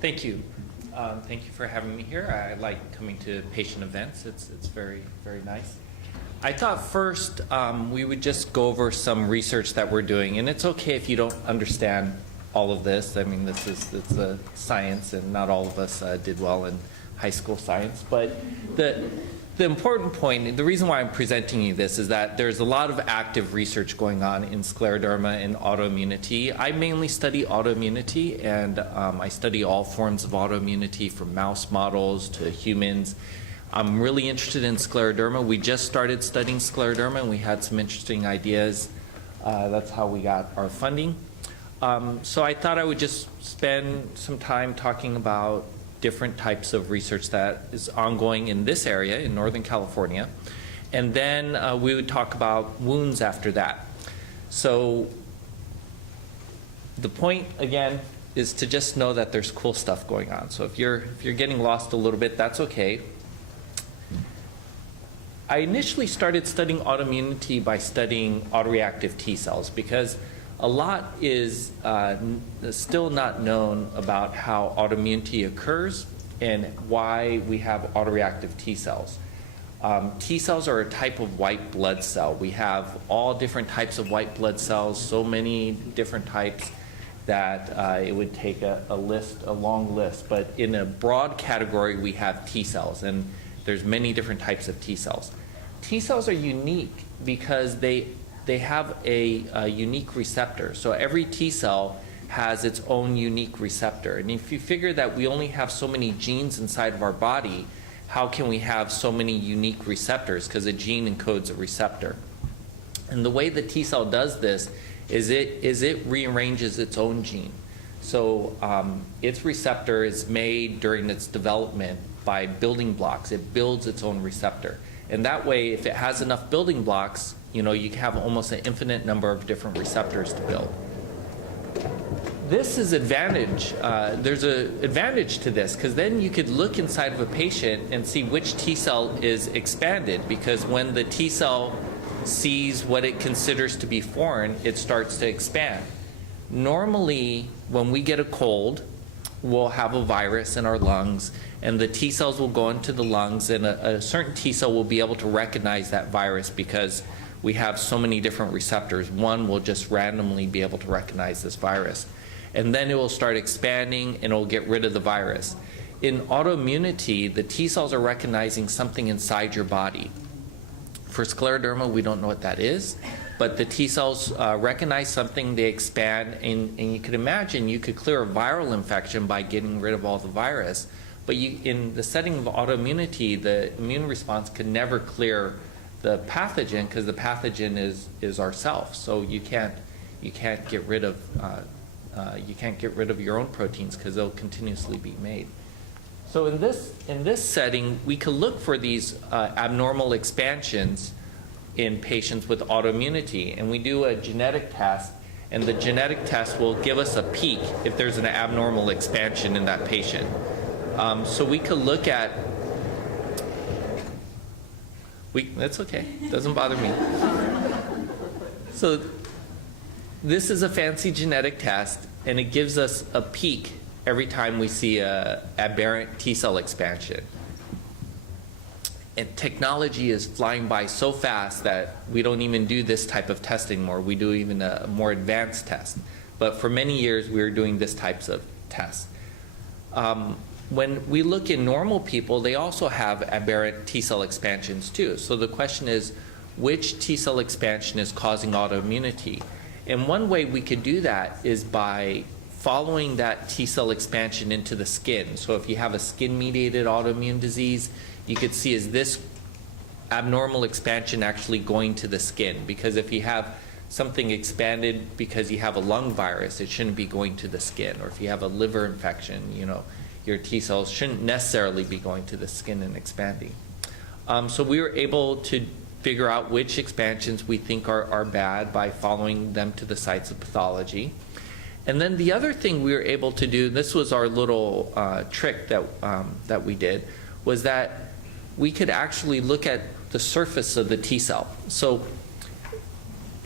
Thank you. Thank you for having me here. I like coming to patient events. It's very, very nice. I thought first we would just go over some research that we're doing, and it's okay if you don't understand all of this. I mean, it's a science, and not all of us did well in high school science. But the important point, the reason why I'm presenting you this is that there's a lot of active research going on in scleroderma and autoimmunity. I mainly study autoimmunity, and I study all forms of autoimmunity from mouse models to humans. I'm really interested in scleroderma. We just started studying scleroderma, and we had some interesting ideas. That's how we got our funding. So I thought I would just spend some time talking about different types of research that is ongoing in this area in Northern California. And then we would talk about wounds after that. So the point, again, is to just know that there's cool stuff going on. So if you're getting lost a little bit, that's okay. I initially started studying autoimmunity by studying autoreactive T cells because a lot is still not known about how autoimmunity occurs and why we have autoreactive T cells. T cells are a type of white blood cell. We have all different types of white blood cells, so many different types that it would take a long list. But in a broad category, we have T cells, and there's many different types of T cells. T cells are unique because they have a unique receptor. So every T cell has its own unique receptor. And if you figure that we only have so many genes inside of our body, how can we have so many unique receptors? Because a gene encodes a receptor. And the way the T cell does this is it rearranges its own gene. So its receptor is made during its development by building blocks. It builds its own receptor. And that way, if it has enough building blocks, you know, you have almost an infinite number of different receptors to build. This is advantage. There's an advantage to this because then you could look inside of a patient and see which T cell is expanded, because when the T cell sees what it considers to be foreign, it starts to expand. Normally, when we get a cold, we'll have a virus in our lungs, and the T cells will go into the lungs, and a certain T cell will be able to recognize that virus because we have so many different receptors. One will just randomly be able to recognize this virus. And then it will start expanding and it will get rid of the virus. In autoimmunity, the T cells are recognizing something inside your body. For scleroderma, we don't know what that is, but the T cells recognize something, they expand, and you could imagine you could clear a viral infection by getting rid of all the virus. But in the setting of autoimmunity, the immune response could never clear the pathogen because the pathogen is ourself. So you can't get rid of your own proteins because they'll continuously be made. So in this setting, we can look for these abnormal expansions in patients with autoimmunity, and we do a genetic test, and the genetic test will give us a peek if there's an abnormal expansion in that patient. So we could look at. That's okay. Doesn't bother me. So this is a fancy genetic test, and it gives us a peek every time we see a aberrant T cell expansion. And technology is flying by so fast that we don't even do this type of test anymore. We do even a more advanced test. But for many years, we were doing this types of tests. When we look in normal people, they also have aberrant T cell expansions too. So the question is, which T cell expansion is causing autoimmunity? And one way we could do that is by following that T cell expansion into the skin. So if you have a skin-mediated autoimmune disease, you could see, is this abnormal expansion actually going to the skin? Because if you have something expanded because you have a lung virus, it shouldn't be going to the skin. Or if you have a liver infection, you know, your T cells shouldn't necessarily be going to the skin and expanding. So we were able to figure out which expansions we think are bad by following them to the sites of pathology. And then the other thing we were able to do, this was our little trick that we did, was that we could actually look at the surface of the T cell. So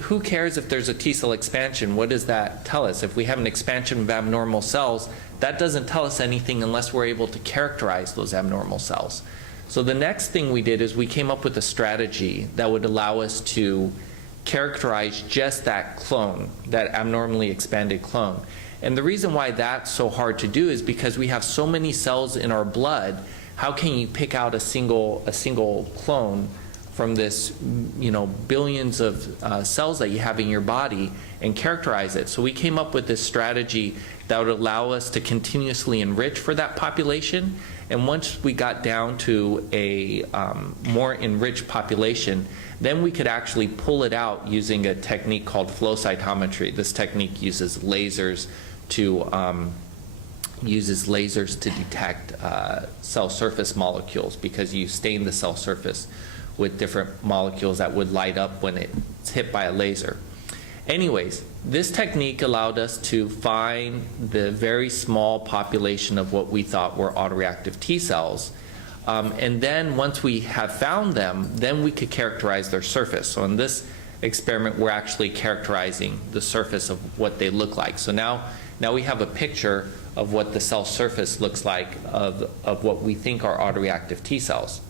who cares if there's a T cell expansion? What does that tell us? If we have an expansion of abnormal cells, that doesn't tell us anything unless we're able to characterize those abnormal cells. So the next thing we did is we came up with a strategy that would allow us to characterize just that clone, that abnormally expanded clone. And the reason why that's so hard to do is because we have so many cells in our blood. How can you pick out a single clone from this, billions of cells that you have in your body and characterize it? So we came up with this strategy that would allow us to continuously enrich for that population. And once we got down to a more enriched population, then we could actually pull it out using a technique called flow cytometry. This technique uses lasers to detect cell surface molecules, because you stain the cell surface with different molecules that would light up when it's hit by a laser. Anyways, this technique allowed us to find the very small population of what we thought were autoreactive T cells. And then once we have found them, then we could characterize their surface. So in this experiment, we're actually characterizing the surface of what they look like. So now we have a picture of what the cell surface looks like of what we think are autoreactive T cells.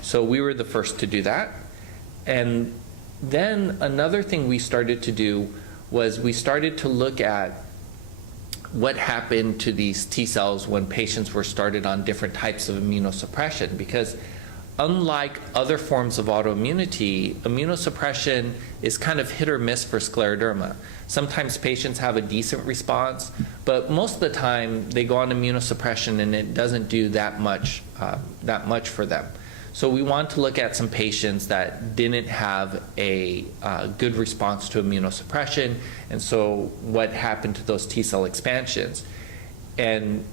So we were the first to do that. And then another thing we started to do was we started to look at what happened to these T cells when patients were started on different types of immunosuppression, because unlike other forms of autoimmunity, immunosuppression is kind of hit or miss for scleroderma. Sometimes patients have a decent response, but most of the time they go on immunosuppression and it doesn't do that much for them. So we want to look at some patients that didn't have a good response to immunosuppression, and so what happened to those T cell expansions. And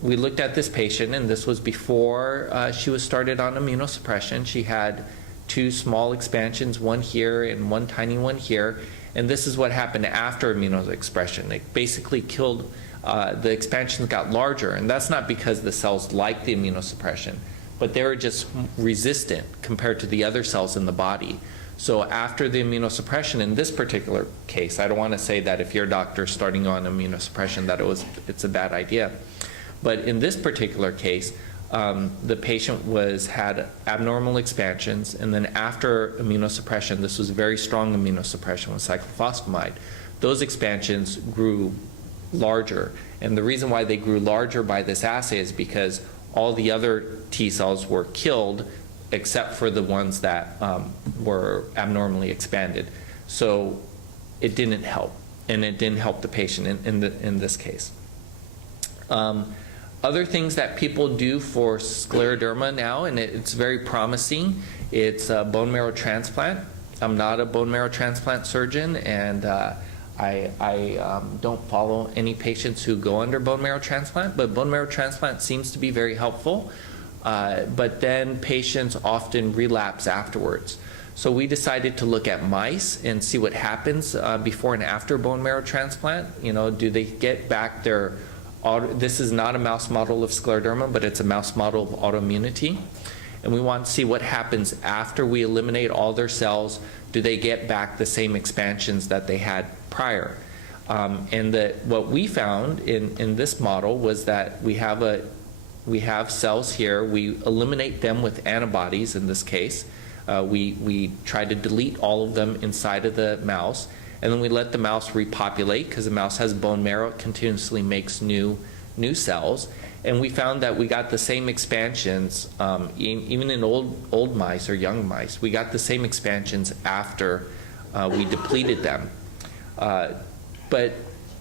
we looked at this patient, and this was before she was started on immunosuppression. She had 2 small expansions, one here and one tiny one here, and this is what happened after immunosuppression. It basically killed, the expansions got larger, and that's not because the cells liked the immunosuppression, but they were just resistant compared to the other cells in the body. So after the immunosuppression, in this particular case, I don't want to say that if your doctor is starting on immunosuppression that it's a bad idea. But in this particular case, the patient had abnormal expansions, and then after immunosuppression, this was very strong immunosuppression with cyclophosphamide, those expansions grew larger. And the reason why they grew larger by this assay is because all the other T cells were killed except for the ones that were abnormally expanded. So it didn't help, and it didn't help the patient in this case. Other things that people do for scleroderma now, and it's very promising, it's a bone marrow transplant. I'm not a bone marrow transplant surgeon, and I don't follow any patients who go under bone marrow transplant, but bone marrow transplant seems to be very helpful. But then patients often relapse afterwards. So we decided to look at mice and see what happens before and after bone marrow transplant. Do they get back their this is not a mouse model of scleroderma, but it's a mouse model of autoimmunity. And we want to see what happens after we eliminate all their cells. Do they get back the same expansions that they had prior? And what we found in this model was that we have cells here. We eliminate them with antibodies in this case. We try to delete all of them inside of the mouse, and then we let the mouse repopulate, because the mouse has bone marrow. It continuously makes new cells. And we found that we got the same expansions, even in old mice or young mice. We got the same expansions after we depleted them. But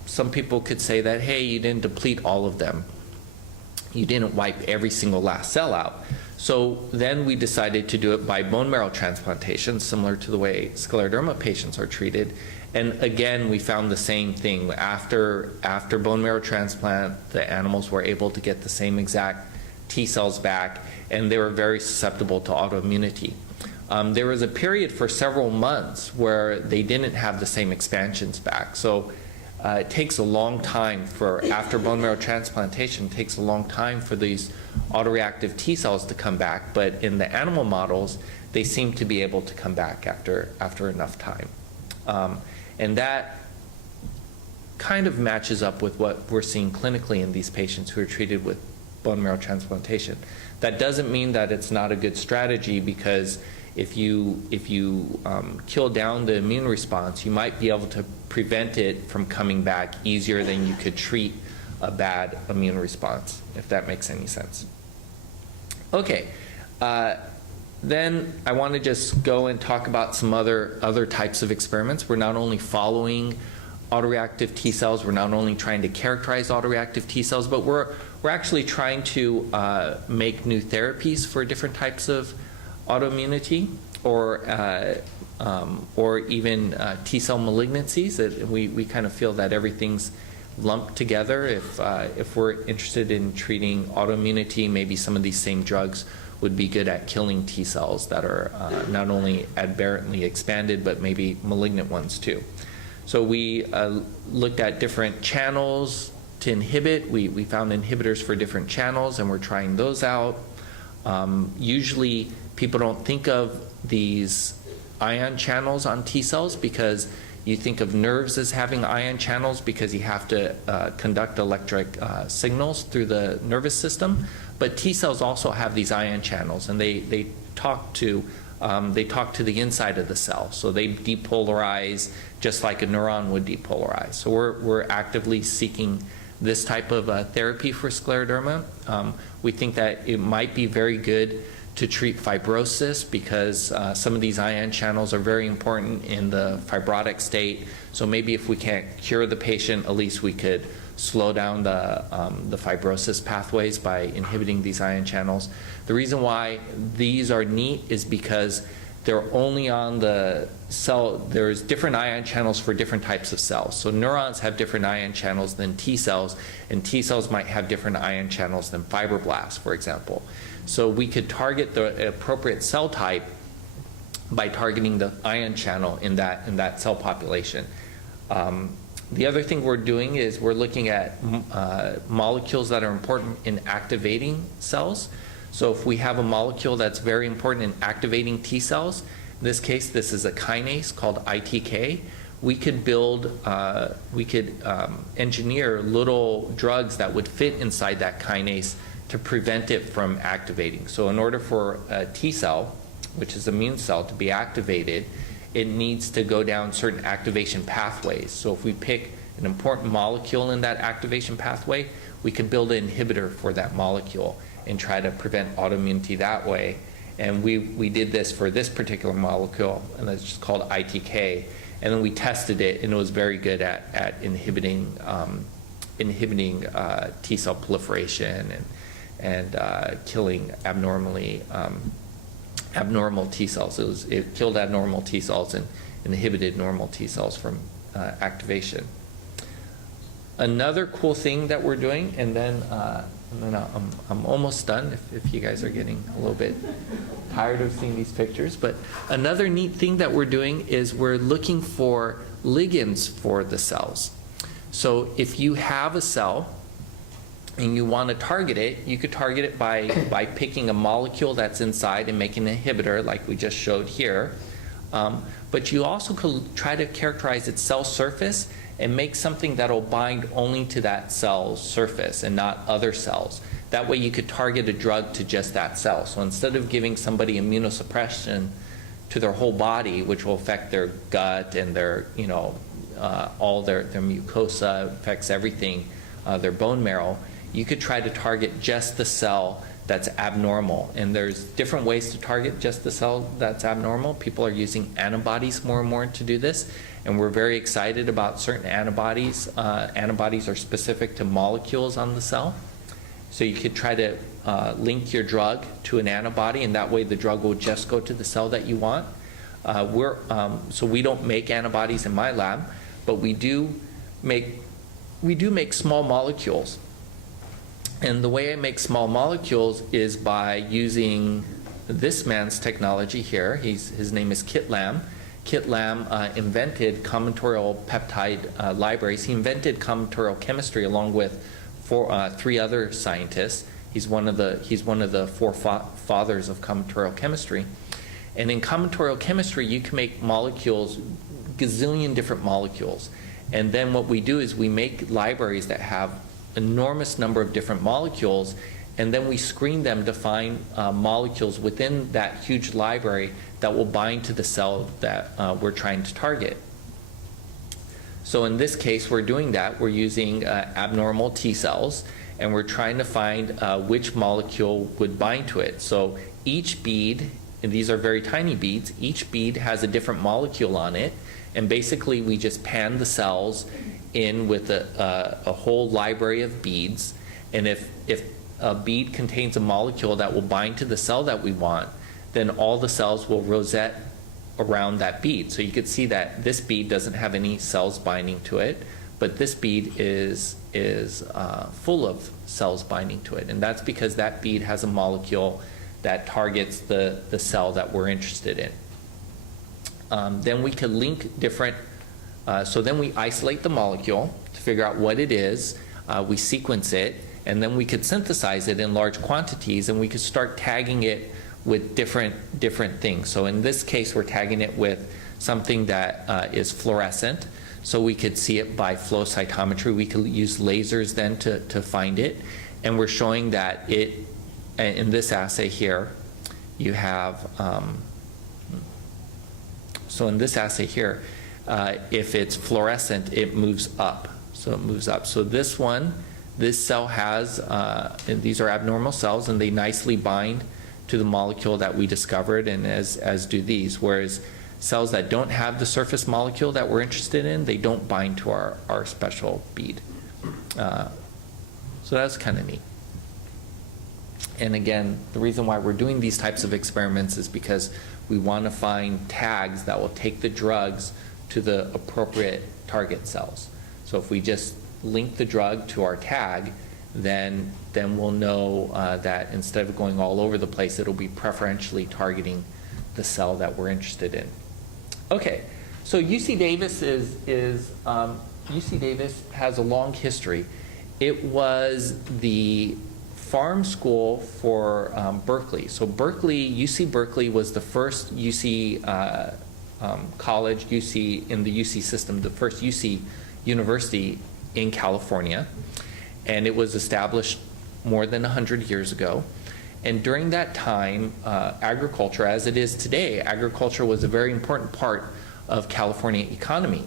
some people could say that, hey, you didn't deplete all of them. You didn't wipe every single last cell out. So then we decided to do it by bone marrow transplantation, similar to the way scleroderma patients are treated. And again, we found the same thing. After bone marrow transplant, the animals were able to get the same exact T cells back, and they were very susceptible to autoimmunity. There was a period for several months where they didn't have the same expansions back. So it takes a long time after bone marrow transplantation, it takes a long time for these autoreactive T cells to come back, but in the animal models, they seem to be able to come back after enough time. And that kind of matches up with what we're seeing clinically in these patients who are treated with bone marrow transplantation. That doesn't mean that it's not a good strategy, because if you kill down the immune response, you might be able to prevent it from coming back easier than you could treat a bad immune response, if that makes any sense. Okay, then I want to just go and talk about some other types of experiments. We're not only following autoreactive T cells, we're not only trying to characterize autoreactive T cells, but we're actually trying to make new therapies for different types of autoimmunity, or even T cell malignancies. We kind of feel that everything's lumped together. If we're interested in treating autoimmunity, maybe some of these same drugs would be good at killing T cells that are not only aberrantly expanded, but maybe malignant ones too. So we looked at different channels to inhibit. We found inhibitors for different channels, and we're trying those out. Usually people don't think of these ion channels on T cells, because you think of nerves as having ion channels because you have to conduct electric signals through the nervous system. But T cells also have these ion channels, and they talk to the inside of the cell. So they depolarize just like a neuron would depolarize. So we're actively seeking this type of therapy for scleroderma. We think that it might be very good to treat fibrosis, because some of these ion channels are very important in the fibrotic state. So maybe if we can't cure the patient, at least we could slow down the fibrosis pathways by inhibiting these ion channels. The reason why these are neat is because they're only on the cell. There's different ion channels for different types of cells. So neurons have different ion channels than T cells, and T cells might have different ion channels than fibroblasts, for example. So we could target the appropriate cell type by targeting the ion channel in that cell population. The other thing we're doing is we're looking at molecules that are important in activating cells. So if we have a molecule that's very important in activating T cells, in this case, this is a kinase called ITK, we could engineer little drugs that would fit inside that kinase to prevent it from activating. So in order for a T cell, which is an immune cell, to be activated, it needs to go down certain activation pathways. So if we pick an important molecule in that activation pathway, we can build an inhibitor for that molecule and try to prevent autoimmunity that way. And we did this for this particular molecule, and it's just called ITK. And then we tested it, and it was very good at inhibiting T cell proliferation and killing abnormal T cells. It killed abnormal T cells and inhibited normal T cells from activation. Another cool thing that we're doing, and then I'm almost done if you guys are getting a little bit tired of seeing these pictures, but another neat thing that we're doing is we're looking for ligands for the cells. So if you have a cell and you want to target it, you could target it by picking a molecule that's inside and making an inhibitor like we just showed here. But you also could try to characterize its cell surface and make something that'll bind only to that cell's surface and not other cells. That way you could target a drug to just that cell. So instead of giving somebody immunosuppression to their whole body, which will affect their gut and their, all their mucosa, affects everything, their bone marrow, you could try to target just the cell that's abnormal. And there's different ways to target just the cell that's abnormal. People are using antibodies more and more to do this, and we're very excited about certain antibodies. Antibodies are specific to molecules on the cell. So you could try to link your drug to an antibody, and that way the drug will just go to the cell that you want. So we don't make antibodies in my lab, but we do make small molecules. And the way I make small molecules is by using this man's technology here. His name is Kit Lam. Kit Lam invented combinatorial peptide libraries. He invented combinatorial chemistry along with three other scientists. He's one of the four fathers of combinatorial chemistry. And in combinatorial chemistry, you can make molecules gazillion different molecules. And then what we do is we make libraries that have enormous number of different molecules, and then we screen them to find molecules within that huge library that will bind to the cell that we're trying to target. So in this case, we're doing that. We're using abnormal T cells, and we're trying to find which molecule would bind to it. So each bead, and these are very tiny beads, each bead has a different molecule on it, and basically we just pan the cells in with a whole library of beads, and if a bead contains a molecule that will bind to the cell that we want, then all the cells will rosette around that bead. So you can see that this bead doesn't have any cells binding to it, but this bead is full of cells binding to it, and that's because that bead has a molecule that targets the cell that we're interested in. Then we could link different, so then we isolate the molecule to figure out what it is, we sequence it, and then we could synthesize it in large quantities, and we could start tagging it with different things. So in this case, we're tagging it with something that is fluorescent, so we could see it by flow cytometry. We could use lasers then to find it, and we're showing that it, in this assay here, you have, so in this assay here, if it's fluorescent, it moves up. So it moves up. So this one, this cell has, and these are abnormal cells, and they nicely bind to the molecule that we discovered, and as do these. Whereas cells that don't have the surface molecule that we're interested in, they don't bind to our special bead. So that's kind of neat. And again, the reason why we're doing these types of experiments is because we want to find tags that will take the drugs to the appropriate target cells. So if we just link the drug to our tag, then we'll know that instead of going all over the place, it'll be preferentially targeting the cell that we're interested in. Okay, so UC Davis UC Davis has a long history. It was the farm school for Berkeley. So UC Berkeley was the first UC college, UC in the UC system, the first UC university in California, and it was established more than 100 years ago. And during that time, agriculture, as it is today, agriculture was a very important part of California economy.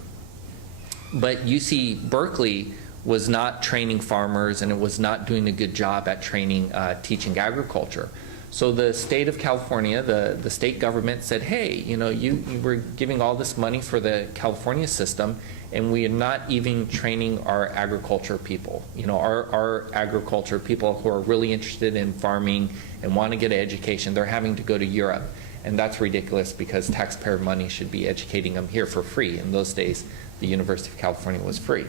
But UC Berkeley was not training farmers, and it was not doing a good job at training, teaching agriculture. So the state of California, the state government said, hey, you know, you were giving all this money for the California system, and we are not even training our agriculture people. You know, our agriculture people who are really interested in farming and want to get an education, they're having to go to Europe. And that's ridiculous because taxpayer money should be educating them here for free. In those days, the University of California was free.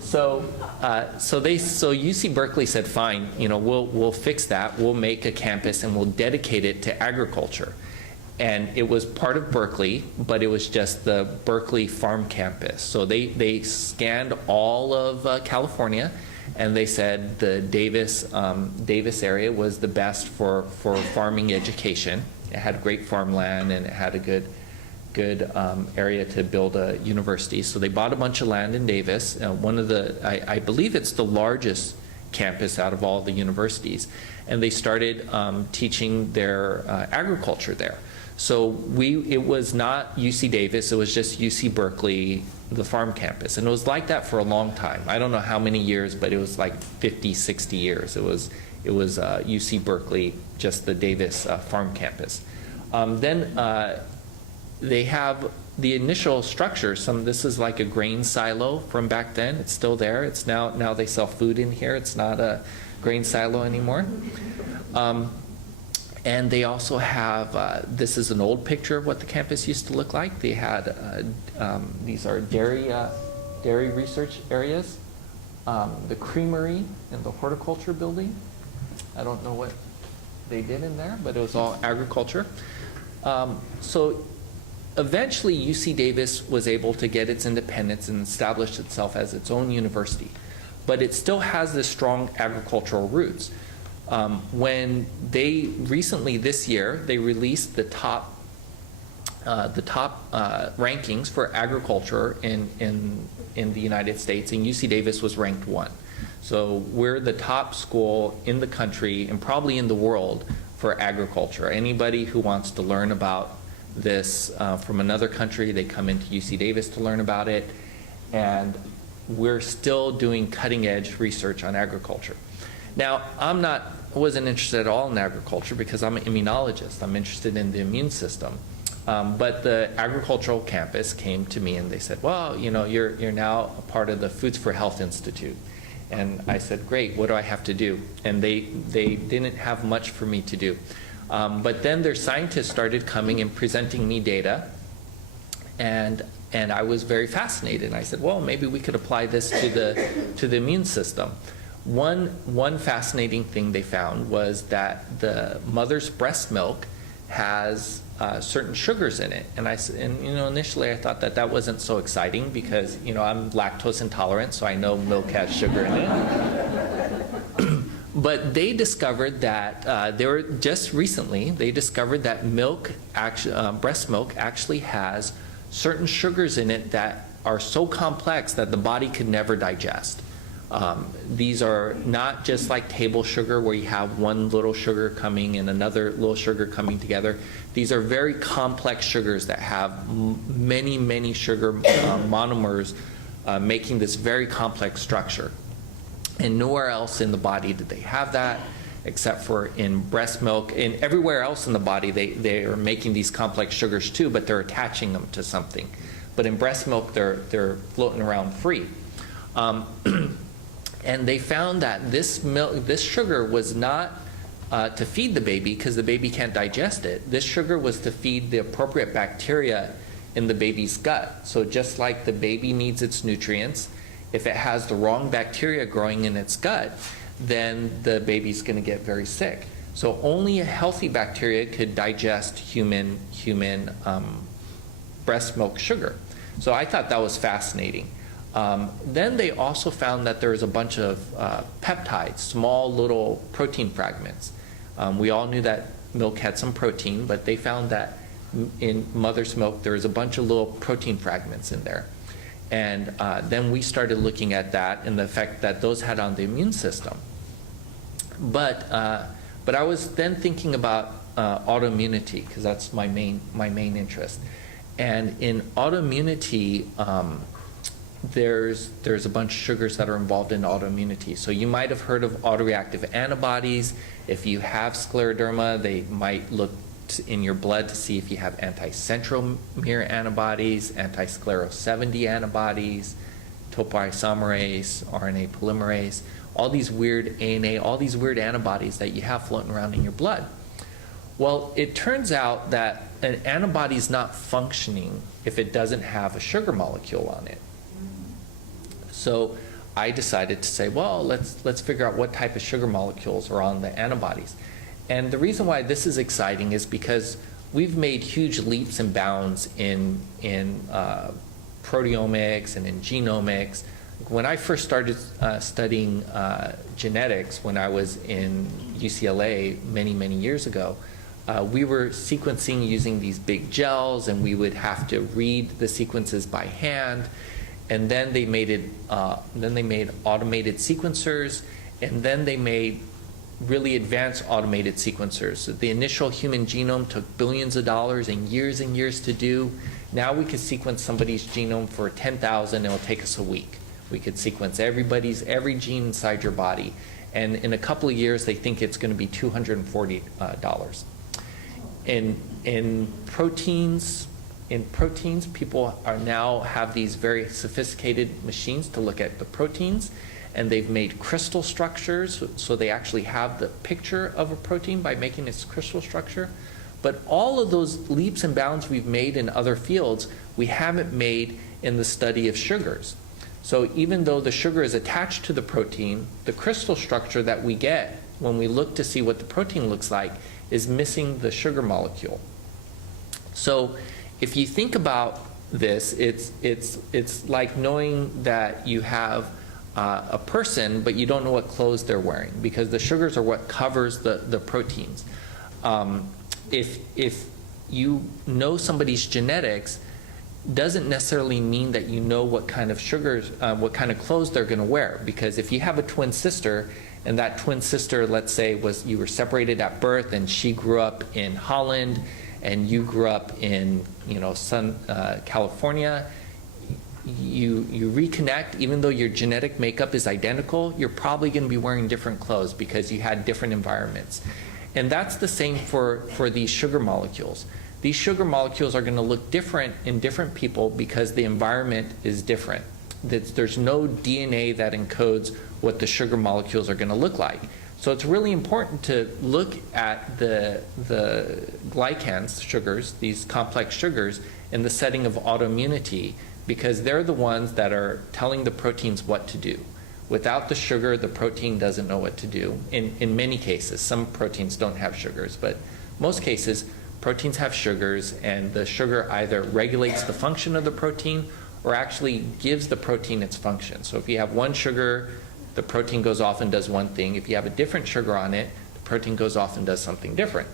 So UC Berkeley said, fine, you know, we'll fix that. We'll make a campus and we'll dedicate it to agriculture. And it was part of Berkeley, but it was just the Berkeley farm campus. So they scanned all of California, and they said the Davis area was the best for farming education. It had great farmland, and it had a good area to build a university. So they bought a bunch of land in Davis. One of the, I believe it's the largest campus out of all the universities, and they started teaching their agriculture there. So it was not UC Davis, it was just UC Berkeley, the farm campus. And it was like that for a long time. I don't know how many years, but it was like 50, 60 years. It was UC Berkeley, just the Davis farm campus. Then they have the initial structure. This is like a grain silo from back then. It's still there. It's now they sell food in here. It's not a grain silo anymore. And they also have, this is an old picture of what the campus used to look like. They had, these are dairy research areas, the creamery and the horticulture building. I don't know what they did in there, but it was all agriculture. So eventually UC Davis was able to get its independence and establish itself as its own university. But it still has this strong agricultural roots. When they recently this year, they released the top the top rankings for agriculture in the United States, and UC Davis was ranked 1. So we're the top school in the country and probably in the world for agriculture. Anybody who wants to learn about this from another country, they come into UC Davis to learn about it, and we're still doing cutting-edge research on agriculture. Now, I wasn't interested at all in agriculture because I'm an immunologist. I'm interested in the immune system. But the agricultural campus came to me and they said, well, you know, you're now a part of the Foods for Health Institute. And I said, great, what do I have to do? And they didn't have much for me to do. But then their scientists started coming and presenting me data, and I was very fascinated. I said, well, maybe we could apply this to the immune system. One fascinating thing they found was that the mother's breast milk has certain sugars in it, and you know, initially I thought that wasn't so exciting because, you know, I'm lactose intolerant, so I know milk has sugar in it. But they discovered that they discovered that breast milk actually has certain sugars in it that are so complex that the body could never digest. These are not just like table sugar where you have one little sugar coming and another little sugar coming together. These are very complex sugars that have many, many sugar monomers making this very complex structure. And nowhere else in the body did they have that except for in breast milk. And everywhere else in the body they are making these complex sugars too, but they're attaching them to something. But in breast milk they're floating around free. And they found that this sugar was not to feed the baby because the baby can't digest it. This sugar was to feed the appropriate bacteria in the baby's gut. So just like the baby needs its nutrients, if it has the wrong bacteria growing in its gut, then the baby's going to get very sick. So only a healthy bacteria could digest human breast milk sugar. So I thought that was fascinating. Then they also found that there was a bunch of peptides, small little protein fragments. We all knew that milk had some protein, but they found that in mother's milk there was a bunch of little protein fragments in there. And then we started looking at that and the effect that those had on the immune system. But I was then thinking about autoimmunity because that's my main interest. And in autoimmunity, there's a bunch of sugars that are involved in autoimmunity. So you might have heard of autoreactive antibodies. If you have scleroderma, they might look in your blood to see if you have anti-centromere antibodies, anti-sclerosis antibodies, topoisomerase, RNA polymerase, all these weird ANA, all these weird antibodies that you have floating around in your blood. Well, it turns out that an antibody is not functioning if it doesn't have a sugar molecule on it. So I decided to say, well, let's figure out what type of sugar molecules are on the antibodies. And the reason why this is exciting is because we've made huge leaps and bounds in proteomics and in genomics. When I first started studying genetics when I was in UCLA many years ago, we were sequencing using these big gels, and we would have to read the sequences by hand. And then they made automated sequencers, and then they made really advanced automated sequencers. So the initial human genome took billions of dollars and years to do. Now we could sequence somebody's genome for 10,000, it'll take us a week. We could sequence every gene inside your body. And in a couple of years, they think it's going to be $240. In proteins, people are now have these very sophisticated machines to look at the proteins, and they've made crystal structures, so they actually have the picture of a protein by making its crystal structure. But all of those leaps and bounds we've made in other fields, we haven't made in the study of sugars. So even though the sugar is attached to the protein, the crystal structure that we get when we look to see what the protein looks like is missing the sugar molecule. So if you think about this, it's like knowing that you have a person, but you don't know what clothes they're wearing, because the sugars are what covers the proteins. If you know somebody's genetics doesn't necessarily mean that you know what kind of sugars, what kind of clothes they're going to wear. Because if you have a twin sister, and that twin sister, let's say, you were separated at birth, and she grew up in Holland, and you grew up in, California, you reconnect, even though your genetic makeup is identical, you're probably going to be wearing different clothes because you had different environments. And that's the same for these sugar molecules. These sugar molecules are going to look different in different people because the environment is different. There's no DNA that encodes what the sugar molecules are going to look like. So it's really important to look at the glycans, sugars, these complex sugars, in the setting of autoimmunity, because they're the ones that are telling the proteins what to do. Without the sugar, the protein doesn't know what to do. In many cases, some proteins don't have sugars, but most cases, proteins have sugars, and the sugar either regulates the function of the protein or actually gives the protein its function. So if you have one sugar, the protein goes off and does one thing. If you have a different sugar on it, the protein goes off and does something different.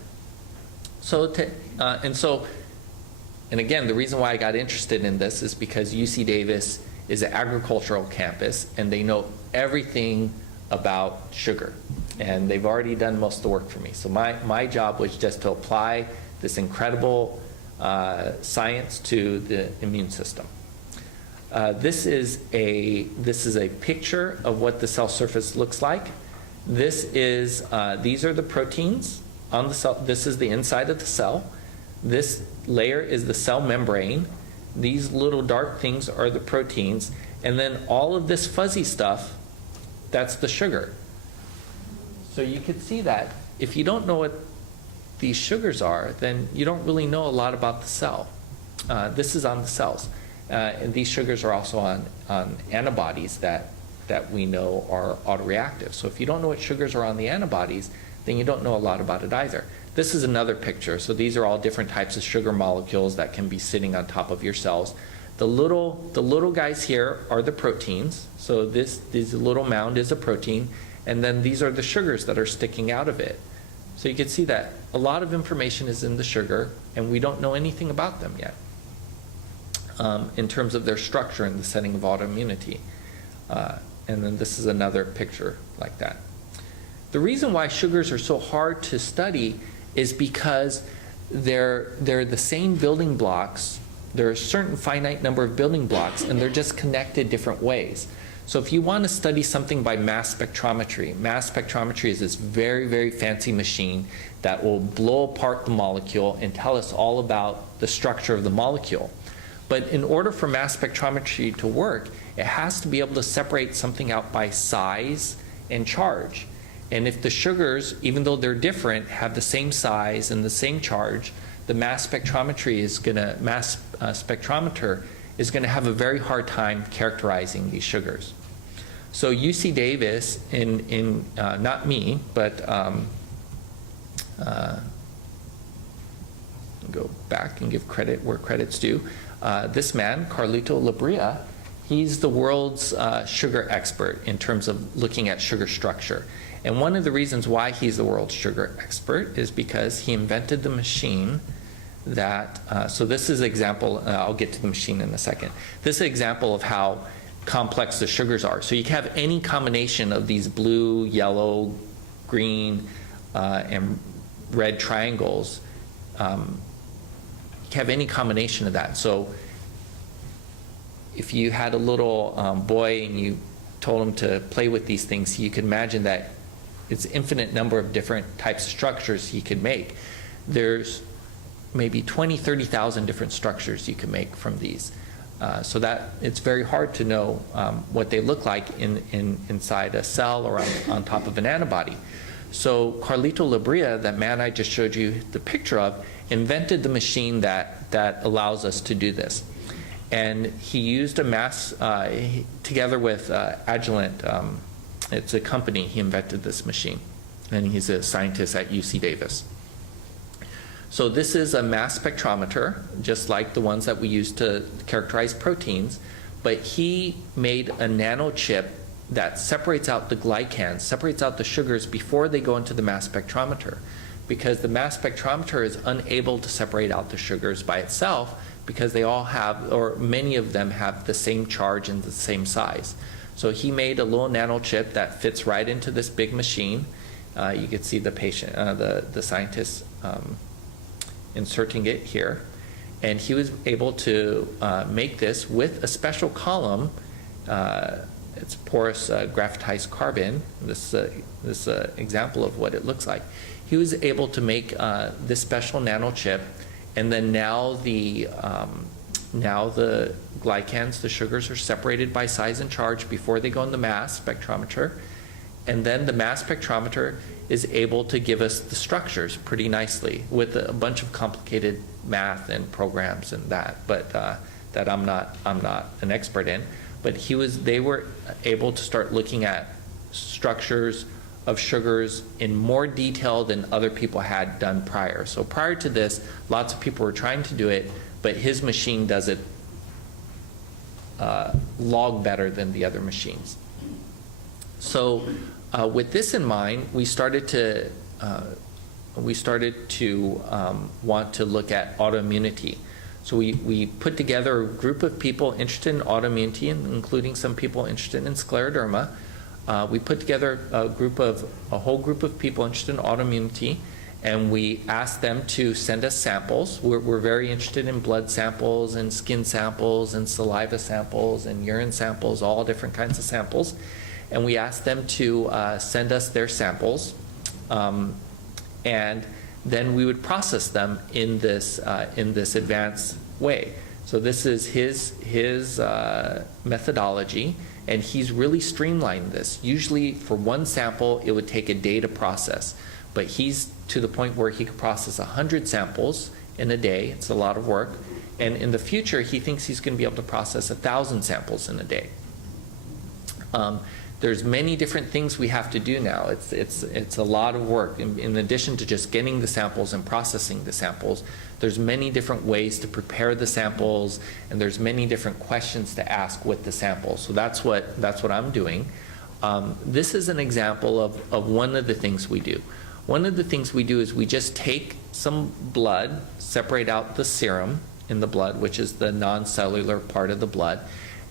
And again, the reason why I got interested in this is because UC Davis is an agricultural campus, and they know everything about sugar. And they've already done most of the work for me. So my job was just to apply this incredible science to the immune system. This is a picture of what the cell surface looks like. These are the proteins on the cell. This is the inside of the cell. This layer is the cell membrane. These little dark things are the proteins. And then all of this fuzzy stuff, that's the sugar. So you could see that if you don't know what these sugars are, then you don't really know a lot about the cell. This is on the cells. And these sugars are also on antibodies that we know are autoreactive. So if you don't know what sugars are on the antibodies, then you don't know a lot about it either. This is another picture. So these are all different types of sugar molecules that can be sitting on top of your cells. The little guys here are the proteins. So this little mound is a protein, and then these are the sugars that are sticking out of it. So you can see that a lot of information is in the sugar, and we don't know anything about them yet in terms of their structure in the setting of autoimmunity. And then this is another picture like that. The reason why sugars are so hard to study is because they're the same building blocks. There are a certain finite number of building blocks, and they're just connected different ways. So if you want to study something by mass spectrometry is this very, very fancy machine that will blow apart the molecule and tell us all about the structure of the molecule. But in order for mass spectrometry to work, it has to be able to separate something out by size and charge. And if the sugars, even though they're different, have the same size and the same charge, the mass spectrometer is going to have a very hard time characterizing these sugars. So UC Davis, not me, but go back and give credit where credit's due. This man, Carlito Labria, he's the world's sugar expert in terms of looking at sugar structure. And one of the reasons why he's the world's sugar expert is because he invented the machine that, so this is an example, I'll get to the machine in a second. This is an example of how complex the sugars are. So you can have any combination of these blue, yellow, green, and red triangles. You can have any combination of that. So if you had a little boy and you told him to play with these things, you could imagine that it's an infinite number of different types of structures he could make. There's maybe 20, 30,000 different structures you can make from these. So that it's very hard to know what they look like inside a cell or on top of an antibody. So Carlito Labria, that man I just showed you the picture of, invented the machine that allows us to do this. And he used a mass, together with Agilent, it's a company, he invented this machine. And he's a scientist at UC Davis. So this is a mass spectrometer, just like the ones that we use to characterize proteins, but he made a nano chip that separates out the glycans, separates out the sugars before they go into the mass spectrometer. because the mass spectrometer is unable to separate out the sugars by itself, because they all have, or many of them have, the same charge and the same size. So he made a little nano chip that fits right into this big machine. You can see the patient, the scientist inserting it here. And he was able to make this with a special column. It's porous graphitized carbon. This is an example of what it looks like. He was able to make this special nano chip, and then now the glycans, the sugars, are separated by size and charge before they go in the mass spectrometer. And then the mass spectrometer is able to give us the structures pretty nicely with a bunch of complicated math and programs and that, but that I'm not an expert in. But they were able to start looking at structures of sugars in more detail than other people had done prior. So prior to this, lots of people were trying to do it, but his machine does it log better than the other machines. So with this in mind, we started to want to look at autoimmunity. So we put together a group of people interested in autoimmunity, including some people interested in scleroderma. We put together a whole group of people interested in autoimmunity, and we asked them to send us samples. We're very interested in blood samples and skin samples and saliva samples and urine samples, all different kinds of samples. And we asked them to send us their samples, and then we would process them in this advanced way. So this is his methodology, and he's really streamlined this. Usually for one sample, it would take a day to process, but he's to the point where he could process 100 samples in a day. It's a lot of work. And in the future, he thinks he's going to be able to process 1,000 samples in a day. There's many different things we have to do now. It's a lot of work. In addition to just getting the samples and processing the samples, there's many different ways to prepare the samples, and there's many different questions to ask with the samples. So that's what I'm doing. This is an example of one of the things we do. One of the things we do is we just take some blood, separate out the serum in the blood, which is the non-cellular part of the blood,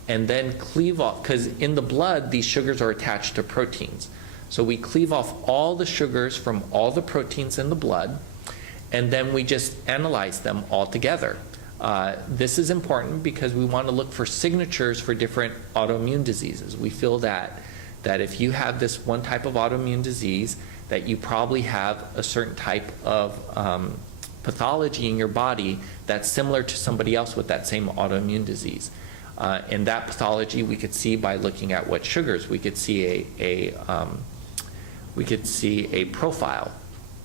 and then cleave off, because in the blood, these sugars are attached to proteins. So we cleave off all the sugars from all the proteins in the blood, and then we just analyze them all together. This is important because we want to look for signatures for different autoimmune diseases. We feel that if you have this one type of autoimmune disease, that you probably have a certain type of pathology in your body that's similar to somebody else with that same autoimmune disease. And that pathology we could see by looking at what sugars. We could see a profile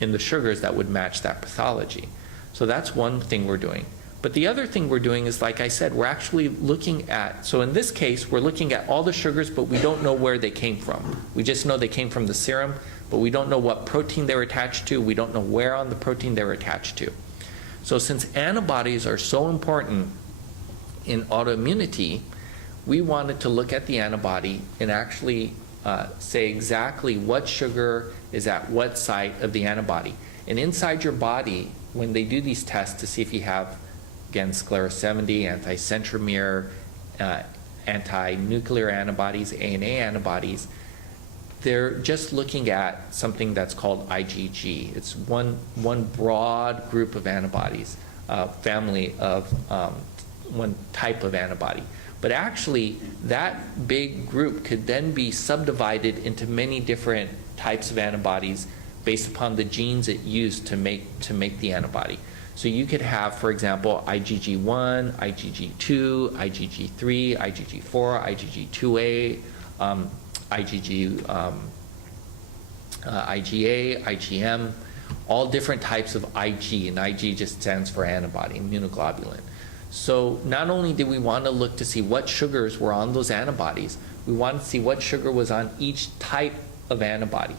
in the sugars that would match that pathology. So that's one thing we're doing. But the other thing we're doing is, like I said, we're actually looking at, so in this case, we're looking at all the sugars, but we don't know where they came from. We just know they came from the serum, but we don't know what protein they were attached to. We don't know where on the protein they were attached to. So since antibodies are so important in autoimmunity, we wanted to look at the antibody and actually say exactly what sugar is at what site of the antibody. And inside your body, when they do these tests to see if you have, again, sclerosemide, anti-centromere, anti-nuclear antibodies, ANA antibodies, they're just looking at something that's called IgG. It's one broad group of antibodies, family of one type of antibody. But actually, that big group could then be subdivided into many different types of antibodies based upon the genes it used to make the antibody. So you could have, for example, IgG1, IgG2, IgG3, IgG4, IgG2A, IgA, IgM, all different types of Ig, and Ig just stands for antibody, immunoglobulin. So not only did we want to look to see what sugars were on those antibodies, we wanted to see what sugar was on each type of antibody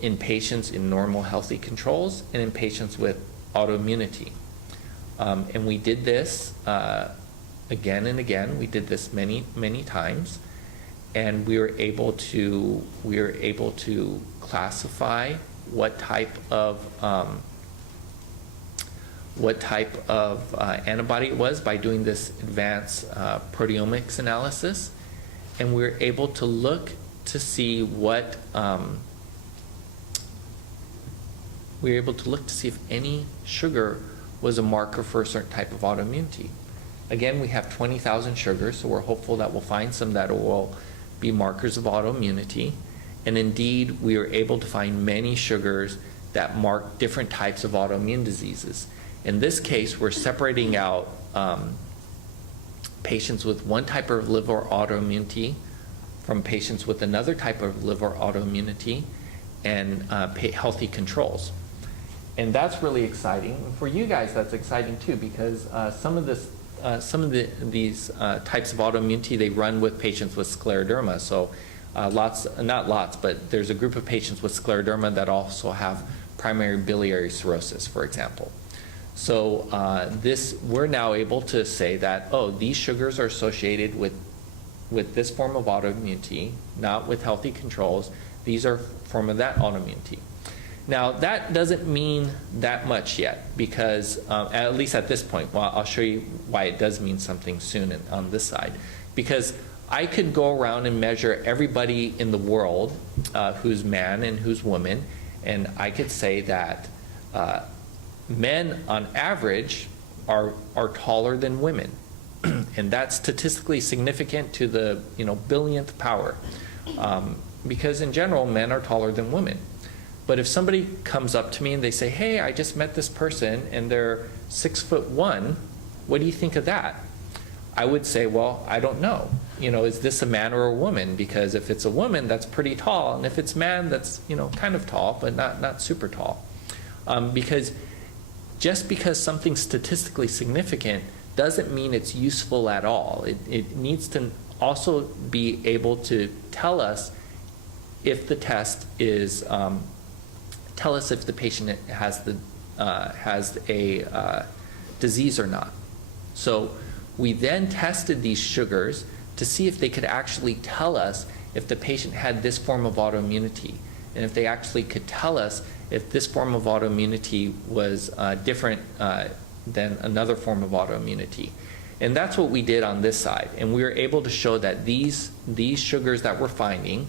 in patients in normal healthy controls and in patients with autoimmunity. And we did this again and again. We did this many, many times, and we were able to classify what type of antibody it was by doing this advanced proteomics analysis, and we were able to look to see what if any sugar was a marker for a certain type of autoimmunity. Again, we have 20,000 sugars, so we're hopeful that we'll find some that will be markers of autoimmunity. And indeed, we were able to find many sugars that mark different types of autoimmune diseases. In this case, we're separating out patients with one type of liver autoimmunity from patients with another type of liver autoimmunity, and healthy controls. And that's really exciting. For you guys, that's exciting too, because some of these types of autoimmunity, they run with patients with scleroderma. So not lots, but there's a group of patients with scleroderma that also have primary biliary cirrhosis, for example. So we're now able to say that, oh, these sugars are associated with this form of autoimmunity, not with healthy controls. These are form of that autoimmunity. Now, that doesn't mean that much yet, because at least at this point, well, I'll show you why it does mean something soon on this side. Because I could go around and measure everybody in the world who's man and who's woman, and I could say that men on average are taller than women. And that's statistically significant to the billionth power. Because in general, men are taller than women. But if somebody comes up to me and they say, hey, I just met this person and they're 6'1", what do you think of that? I would say, well, I don't know. Is this a man or a woman? Because if it's a woman, that's pretty tall. And if it's man, that's kind of tall, but not super tall. Because just because something's statistically significant doesn't mean it's useful at all. It needs to also be able to tell us if the test is, tell us if the patient has a disease or not. So we then tested these sugars to see if they could actually tell us if the patient had this form of autoimmunity, and if they actually could tell us if this form of autoimmunity was different than another form of autoimmunity. And that's what we did on this side. And we were able to show that these sugars that we're finding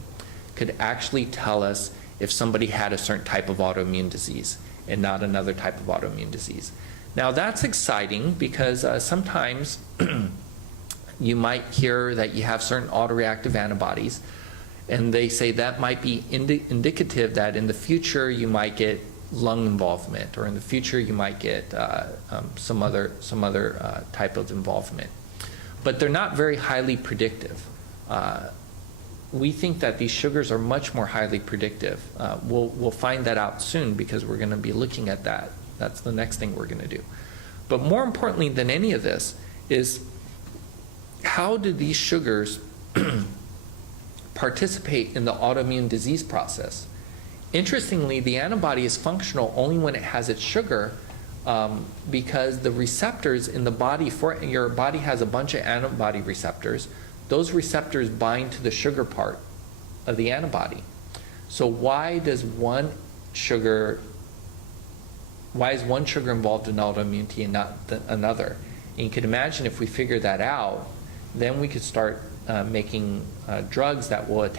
could actually tell us if somebody had a certain type of autoimmune disease and not another type of autoimmune disease. Now that's exciting, because sometimes you might hear that you have certain autoreactive antibodies, and they say that might be indicative that in the future you might get lung involvement, or in the future you might get some other type of involvement. But they're not very highly predictive. We think that these sugars are much more highly predictive. We'll find that out soon, because we're going to be looking at that. That's the next thing we're going to do. But more importantly than any of this is, how do these sugars participate in the autoimmune disease process? Interestingly, the antibody is functional only when it has its sugar, because the receptors in the body, your body has a bunch of antibody receptors. Those receptors bind to the sugar part of the antibody. So why is one sugar involved in autoimmunity and not another? And you can imagine if we figure that out, then we could start making drugs that will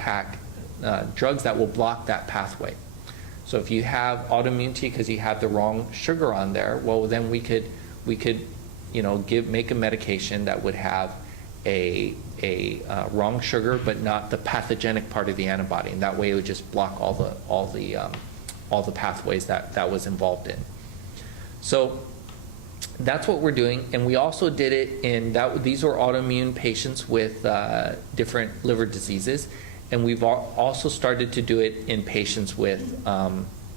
block that pathway. So if you have autoimmunity because you have the wrong sugar on there, well, then we could make a medication that would have a wrong sugar but not the pathogenic part of the antibody, and that way it would just block all the pathways that was involved in. So that's what we're doing, and we also did it in these were autoimmune patients with different liver diseases, and we've also started to do it in patients with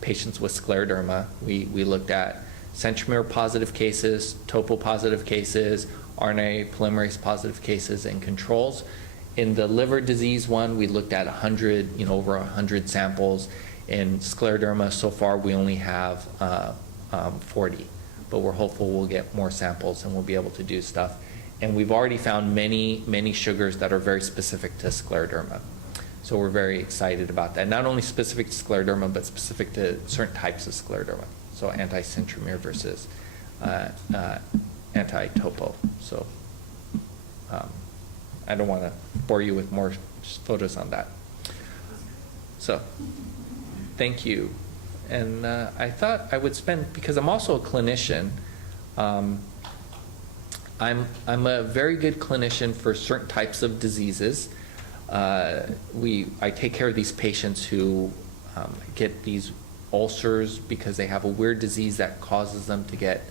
scleroderma. We looked at centromere positive cases, topo positive cases, RNA polymerase positive cases, and controls. In the liver disease one, we looked at over 100 samples. In scleroderma, so far we only have 40, but we're hopeful we'll get more samples and we'll be able to do stuff. And we've already found many sugars that are very specific to scleroderma. So we're very excited about that. Not only specific to scleroderma, but specific to certain types of scleroderma. So anti-centromere versus anti-topo. So I don't want to bore you with more photos on that. So thank you. And I thought I would spend, because I'm also a clinician, I'm a very good clinician for certain types of diseases. I take care of these patients who get these ulcers because they have a weird disease that causes them to get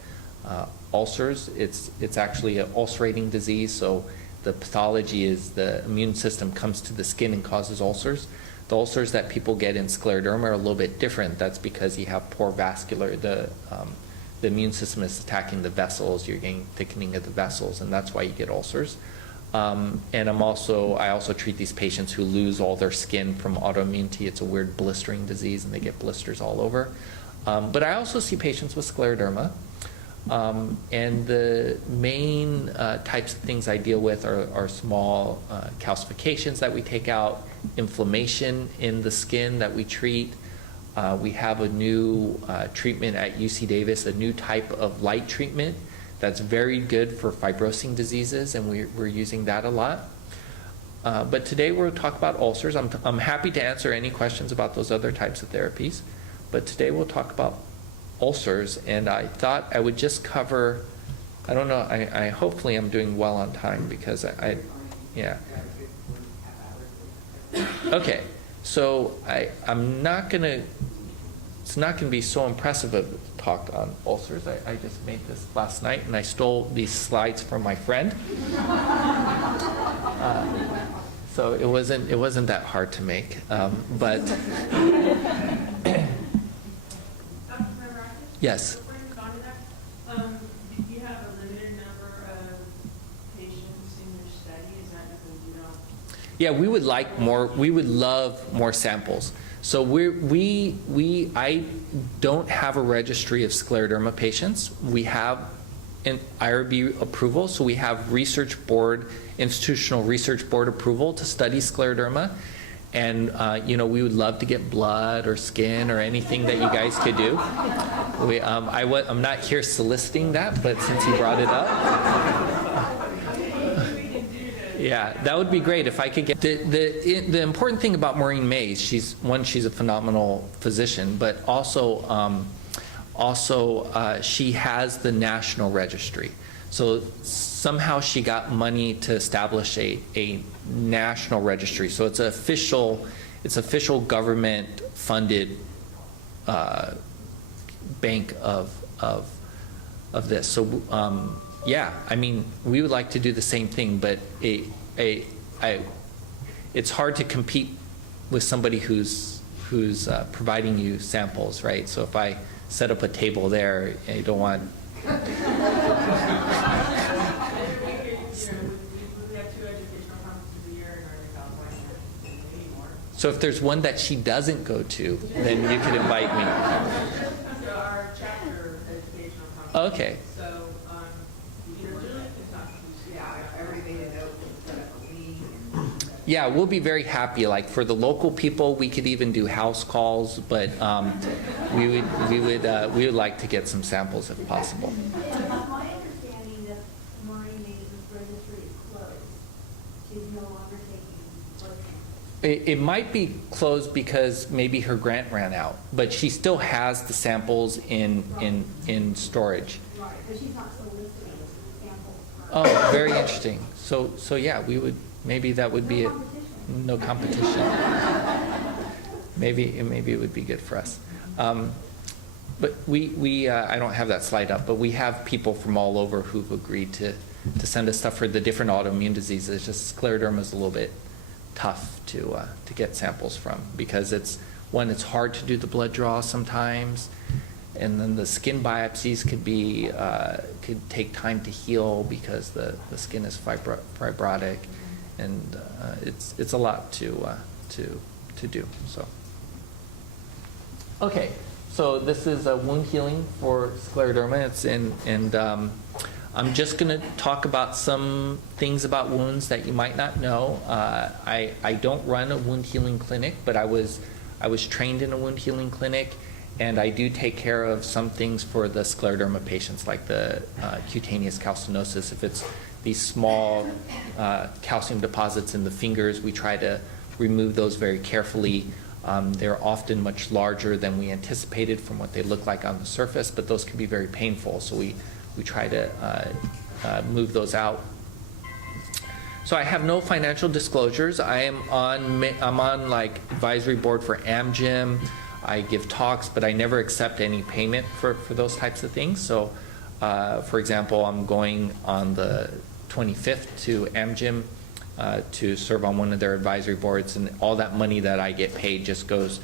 ulcers. It's actually an ulcerating disease, so the pathology is the immune system comes to the skin and causes ulcers. The ulcers that people get in scleroderma are a little bit different. That's because you have poor vascular, the immune system is attacking the vessels, you're getting thickening of the vessels, and that's why you get ulcers. And I also treat these patients who lose all their skin from autoimmunity. It's a weird blistering disease, and they get blisters all over. But I also see patients with scleroderma. And the main types of things I deal with are small calcifications that we take out, inflammation in the skin that we treat. We have a new treatment at UC Davis, a new type of light treatment that's very good for fibrosing diseases, and we're using that a lot. But today we'll talk about ulcers. I'm happy to answer any questions about those other types of therapies, but today we'll talk about ulcers, and I thought I would just cover, I don't know, I hopefully I'm doing well on time because yeah. Okay, so I'm not gonna, it's not gonna be so impressive of a talk on ulcers. I just made this last night, and I stole these slides from my friend. So it wasn't that hard to make, but yes. Before you go on to that, you have a limited number of patients in your study. Is that because you don't? Yeah, we would like more. We would love more samples. So I don't have a registry of scleroderma patients. We have an IRB approval, so we have institutional research board approval to study scleroderma. And, we would love to get blood or skin or anything that you guys could do. I'm not here soliciting that, but since you brought it up. Yeah, that would be great if I could get. The important thing about Maureen Mays, she's a phenomenal physician, but also she has the national registry. So somehow she got money to establish a national registry. So it's official government funded bank of this. So yeah, I mean, we would like to do the same thing, but it's hard to compete with somebody who's providing you samples, right? So if I set up a table there, I don't want. We have 2 educational conferences a year in Northern California, maybe more. So if there's one that she doesn't go to, then you could invite me. So our chapter educational conference. Okay. So Julie can talk to you. Everything to know set up a week. Yeah, we'll be very happy. Like for the local people, we could even do house calls, but we would like to get some samples if possible. My understanding that Maureen Mays' registry is closed. She's no longer taking blood samples. It might be closed because maybe her grant ran out, but she still has the samples in storage. Right, but she's not soliciting samples. Oh, very interesting. So yeah, maybe that would be no competition. Maybe it would be good for us. But I don't have that slide up, but we have people from all over who've agreed to send us stuff for the different autoimmune diseases. Just scleroderma is a little bit tough to get samples from because it's hard to do the blood draw sometimes, and then the skin biopsies could take time to heal because the skin is fibrotic, and it's a lot to do. So okay. So this is a wound healing for scleroderma. It's I'm just going to talk about some things about wounds that you might not know. I don't run a wound healing clinic, but I was trained in a wound healing clinic, and I do take care of some things for the scleroderma patients, like the cutaneous calcinosis. If it's these small calcium deposits in the fingers, we try to remove those very carefully. They're often much larger than we anticipated from what they look like on the surface, but those can be very painful, so we try to move those out. So I have no financial disclosures. I'm on like advisory board for AmGym. I give talks, but I never accept any payment for those types of things. So for example, I'm going on the 25th to AmGym to serve on one of their advisory boards, and all that money that I get paid just goes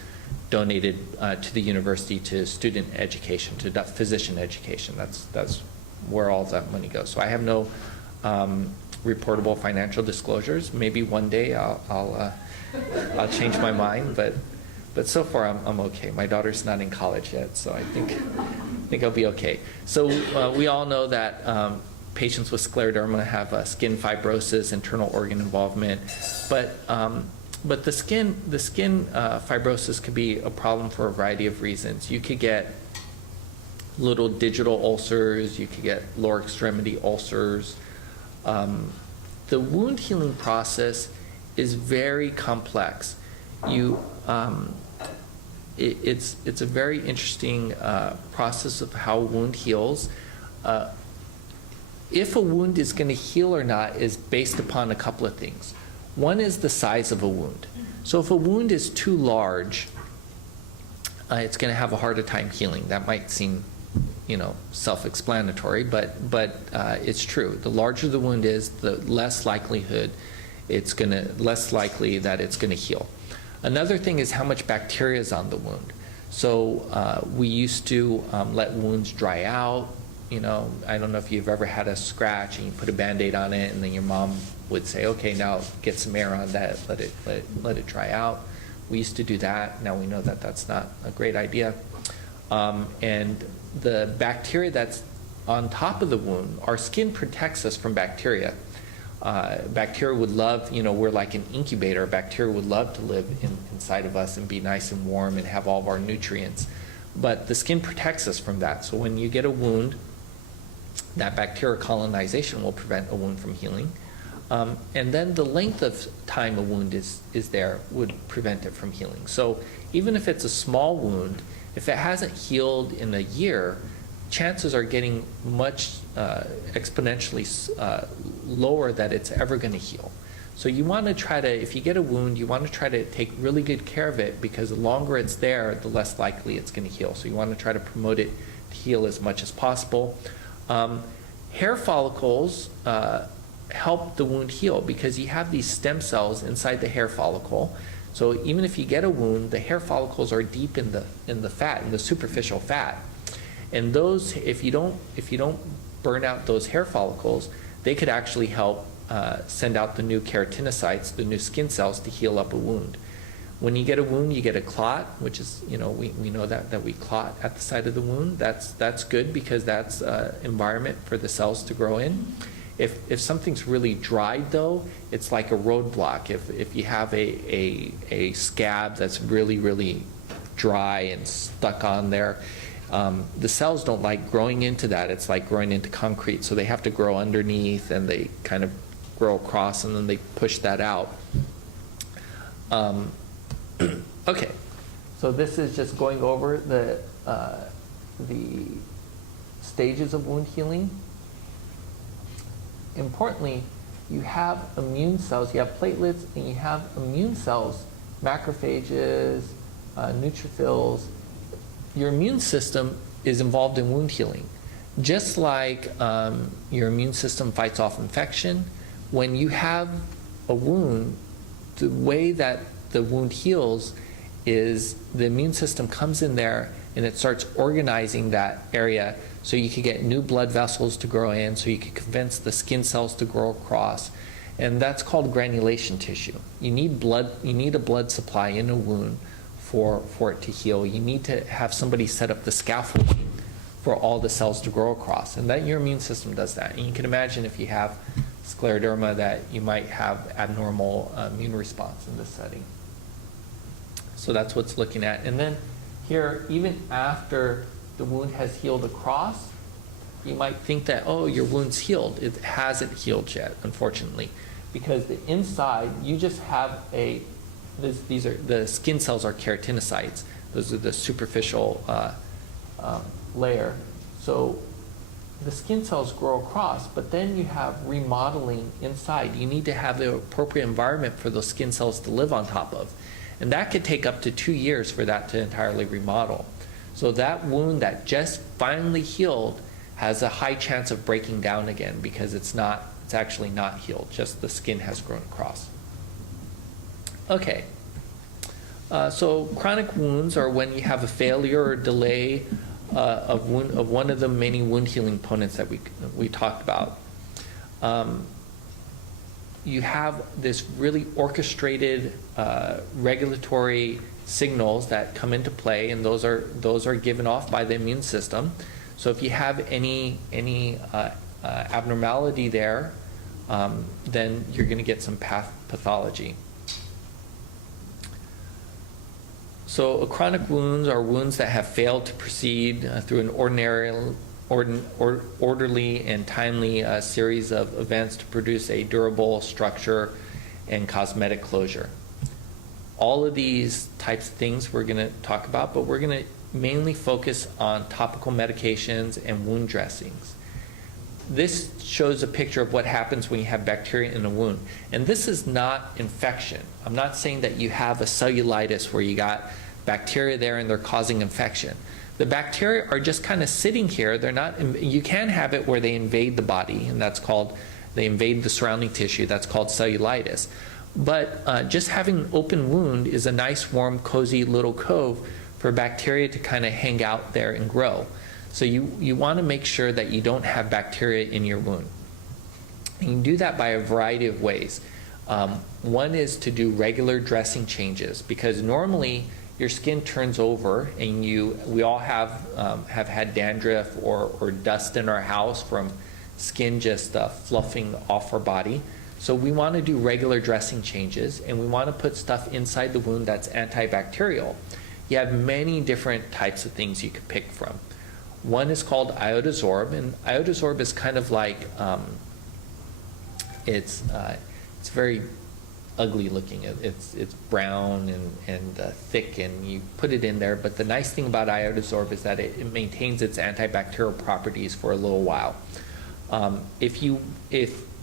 donated to the university, to student education, to physician education. That's where all that money goes. So I have no reportable financial disclosures. Maybe one day I'll change my mind, but so far I'm okay. My daughter's not in college yet, so I think I'll be okay. So we all know that patients with scleroderma have skin fibrosis, internal organ involvement, but the skin fibrosis could be a problem for a variety of reasons. You could get little digital ulcers, you could get lower extremity ulcers. The wound healing process is very complex. It's a very interesting process of how a wound heals. If a wound is going to heal or not is based upon a couple of things. One is the size of a wound. So if a wound is too large, it's going to have a harder time healing. That might seem, self-explanatory, but it's true. The larger the wound is, the less likely that it's going to heal. Another thing is how much bacteria is on the wound. So we used to let wounds dry out. I don't know if you've ever had a scratch and you put a Band-Aid on it, and then your mom would say, okay, now get some air on that, let it dry out. We used to do that. Now we know that that's not a great idea. And the bacteria that's on top of the wound, our skin protects us from bacteria. Bacteria would love, we're like an incubator. Bacteria would love to live inside of us and be nice and warm and have all of our nutrients. But the skin protects us from that. So when you get a wound, that bacterial colonization will prevent a wound from healing. And then the length of time a wound is there would prevent it from healing. So even if it's a small wound, if it hasn't healed in a year, chances are getting much exponentially lower that it's ever going to heal. So you want to try to, if you get a wound, you want to try to take really good care of it, because the longer it's there, the less likely it's going to heal. So you want to try to promote it to heal as much as possible. Hair follicles help the wound heal, because you have these stem cells inside the hair follicle. So even if you get a wound, the hair follicles are deep in the fat, in the superficial fat. And those, if you don't burn out those hair follicles, they could actually help send out the new keratinocytes, the new skin cells, to heal up a wound. When you get a wound, you get a clot, which is, we know that we clot at the site of the wound. That's good, because that's environment for the cells to grow in. If something's really dried, though, it's like a roadblock. If you have a scab that's really, really dry and stuck on there, the cells don't like growing into that. It's like growing into concrete, so they have to grow underneath, and they kind of grow across, and then they push that out. Okay, so this is just going over the stages of wound healing. Importantly, you have immune cells, you have platelets, and you have immune cells, macrophages, neutrophils. Your immune system is involved in wound healing. Just like your immune system fights off infection, when you have a wound, the way that the wound heals is the immune system comes in there and it starts organizing that area, so you can get new blood vessels to grow in, so you can convince the skin cells to grow across. And that's called granulation tissue. You need blood, you need a blood supply in a wound for it to heal. You need to have somebody set up the scaffolding for all the cells to grow across. And that your immune system does that. And you can imagine if you have scleroderma that you might have abnormal immune response in this setting. So that's what's looking at. And then here, even after the wound has healed across, you might think that, oh, your wound's healed. It hasn't healed yet, unfortunately, because the inside, you just have these are, the skin cells are keratinocytes. Those are the superficial layer. So the skin cells grow across, but then you have remodeling inside. You need to have the appropriate environment for those skin cells to live on top of. And that could take up to 2 years for that to entirely remodel. So that wound that just finally healed has a high chance of breaking down again because it's actually not healed, just the skin has grown across. Okay. So chronic wounds are when you have a failure or delay of one of the many wound healing components that we talked about. You have this really orchestrated regulatory signals that come into play, and those are given off by the immune system. So if you have any abnormality there, then you're going to get some pathology. So chronic wounds are wounds that have failed to proceed through an orderly and timely series of events to produce a durable structure and cosmetic closure. All of these types of things we're going to talk about, but we're going to mainly focus on topical medications and wound dressings. This shows a picture of what happens when you have bacteria in a wound. And this is not infection. I'm not saying that you have a cellulitis where you got bacteria there and they're causing infection. The bacteria are just kind of sitting here. They're not, you can have it where they invade the body, and that's called, they invade the surrounding tissue. That's called cellulitis. But just having an open wound is a nice, warm, cozy little cove for bacteria to kind of hang out there and grow. So you want to make sure that you don't have bacteria in your wound. And you can do that by a variety of ways. One is to do regular dressing changes, because normally your skin turns over, and we all have had dandruff or dust in our house from skin just fluffing off our body. So we want to do regular dressing changes, and we want to put stuff inside the wound that's antibacterial. You have many different types of things you could pick from. One is called iodosorb, and iodosorb is kind of like, it's very ugly looking. It's brown and thick, and you put it in there. But the nice thing about iodosorb is that it maintains its antibacterial properties for a little while.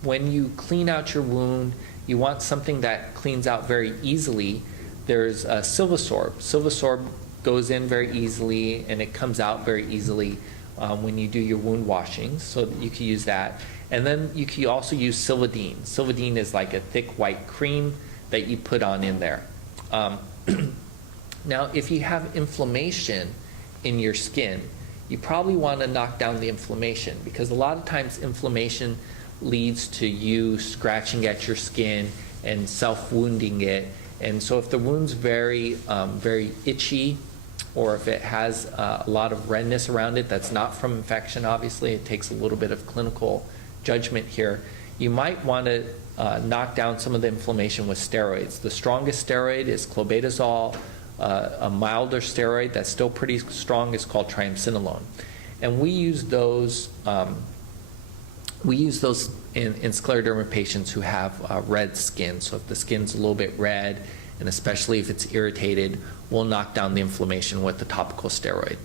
When you clean out your wound, you want something that cleans out very easily. There's Silvasorb. Silvasorb goes in very easily, and it comes out very easily when you do your wound washings, so you can use that. And then you can also use Silvadene. Silvadene is like a thick white cream that you put on in there. Now, if you have inflammation in your skin, you probably want to knock down the inflammation, because a lot of times inflammation leads to you scratching at your skin and self-wounding it. And so if the wound's very itchy, or if it has a lot of redness around it that's not from infection, obviously, it takes a little bit of clinical judgment here, you might want to knock down some of the inflammation with steroids. The strongest steroid is clobetasol. A milder steroid that's still pretty strong is called triamcinolone. And we use those in scleroderma patients who have red skin. So if the skin's a little bit red, and especially if it's irritated, we'll knock down the inflammation with the topical steroid.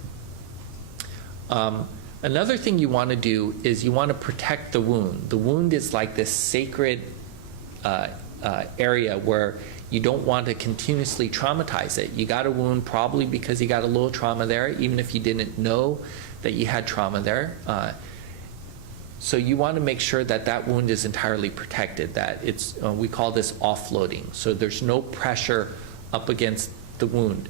Another thing you want to do is you want to protect the wound. The wound is like this sacred area where you don't want to continuously traumatize it. You got a wound probably because you got a little trauma there, even if you didn't know that you had trauma there. So you want to make sure that that wound is entirely protected, that it's, we call this offloading. So there's no pressure up against the wound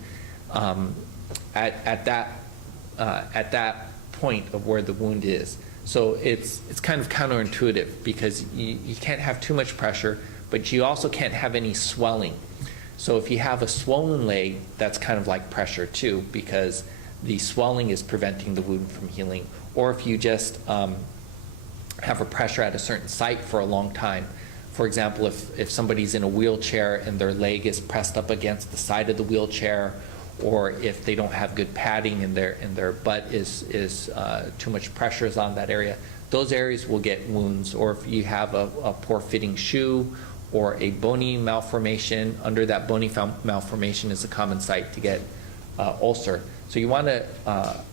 at that point of where the wound is. So it's kind of counterintuitive, because you can't have too much pressure, but you also can't have any swelling. So if you have a swollen leg, that's kind of like pressure too, because the swelling is preventing the wound from healing, or if you just have a pressure at a certain site for a long time. For example, if somebody's in a wheelchair and their leg is pressed up against the side of the wheelchair, or if they don't have good padding and their butt is too much pressure is on that area, those areas will get wounds. Or if you have a poor fitting shoe or a bony malformation, under that bony malformation is a common site to get ulcer. So you want to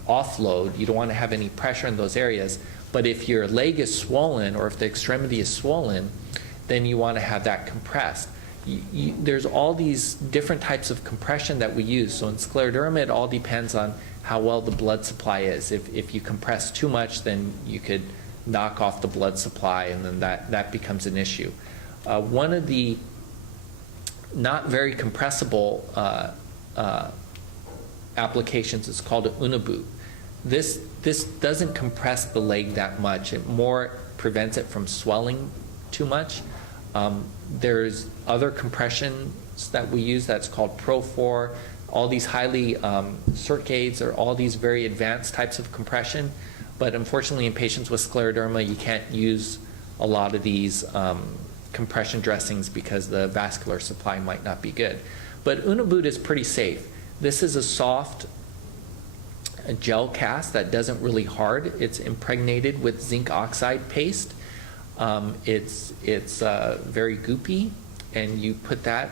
offload. You don't want to have any pressure in those areas. But if your leg is swollen or if the extremity is swollen, then you want to have that compressed. There's all these different types of compression that we use. So in scleroderma, it all depends on how well the blood supply is. If you compress too much, then you could knock off the blood supply, and then that becomes an issue. One of the not very compressible applications is called an Unaboot. This doesn't compress the leg that much. It more prevents it from swelling too much. There's other compressions that we use that's called Pro4. All these highly Circades are all these very advanced types of compression. But unfortunately, in patients with scleroderma, you can't use a lot of these compression dressings because the vascular supply might not be good. But Unaboot is pretty safe. This is a soft gel cast that doesn't really hard. It's impregnated with zinc oxide paste. It's very goopy, and you put that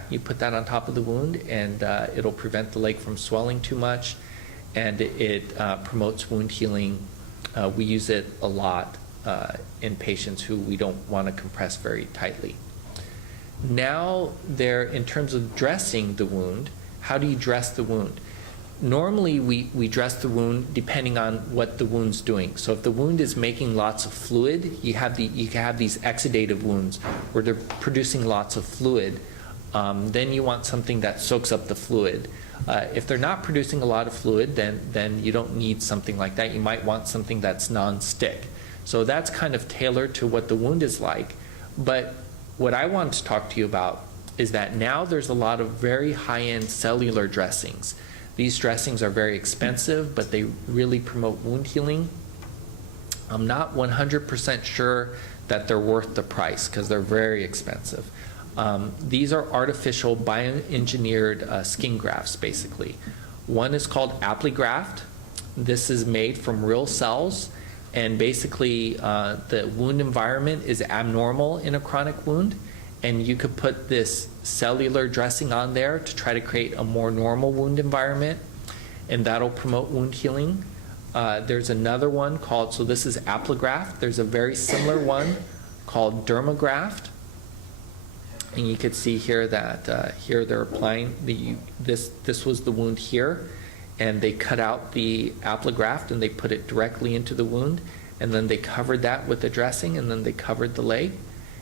on top of the wound, and it'll prevent the leg from swelling too much, and it promotes wound healing. We use it a lot in patients who we don't want to compress very tightly. Now, in terms of dressing the wound, how do you dress the wound? Normally, we dress the wound depending on what the wound's doing. So if the wound is making lots of fluid, you have these exudative wounds where they're producing lots of fluid. Then you want something that soaks up the fluid. If they're not producing a lot of fluid, then you don't need something like that. You might want something that's non-stick. So that's kind of tailored to what the wound is like. But what I want to talk to you about is that now there's a lot of very high-end cellular dressings. These dressings are very expensive, but they really promote wound healing. I'm not 100% sure that they're worth the price because they're very expensive. These are artificial bioengineered skin grafts, basically. One is called Apligraft. This is made from real cells, and basically the wound environment is abnormal in a chronic wound, and you could put this cellular dressing on there to try to create a more normal wound environment, and that'll promote wound healing. There's another one called, so this is Apligraft. There's a very similar one called Dermagraft. And you could see here that here they're applying this was the wound here, and they cut out the Apligraft and they put it directly into the wound, and then they covered that with the dressing, and then they covered the leg.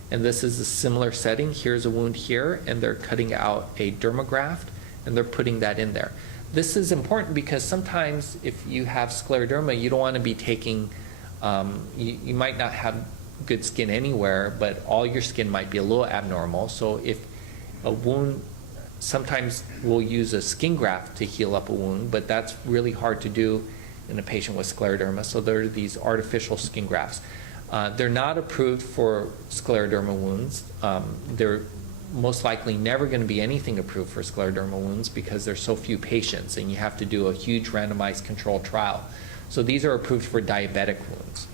And this is a similar setting. Here's a wound here, and they're cutting out a Dermagraft, and they're putting that in there. This is important because sometimes if you have scleroderma, you don't want to be taking, you might not have good skin anywhere, but all your skin might be a little abnormal. So if a wound, sometimes we'll use a skin graft to heal up a wound, but that's really hard to do in a patient with scleroderma. So there are these artificial skin grafts. They're not approved for scleroderma wounds. They're most likely never going to be anything approved for scleroderma wounds because there's so few patients and you have to do a huge randomized controlled trial. So these are approved for diabetic wounds.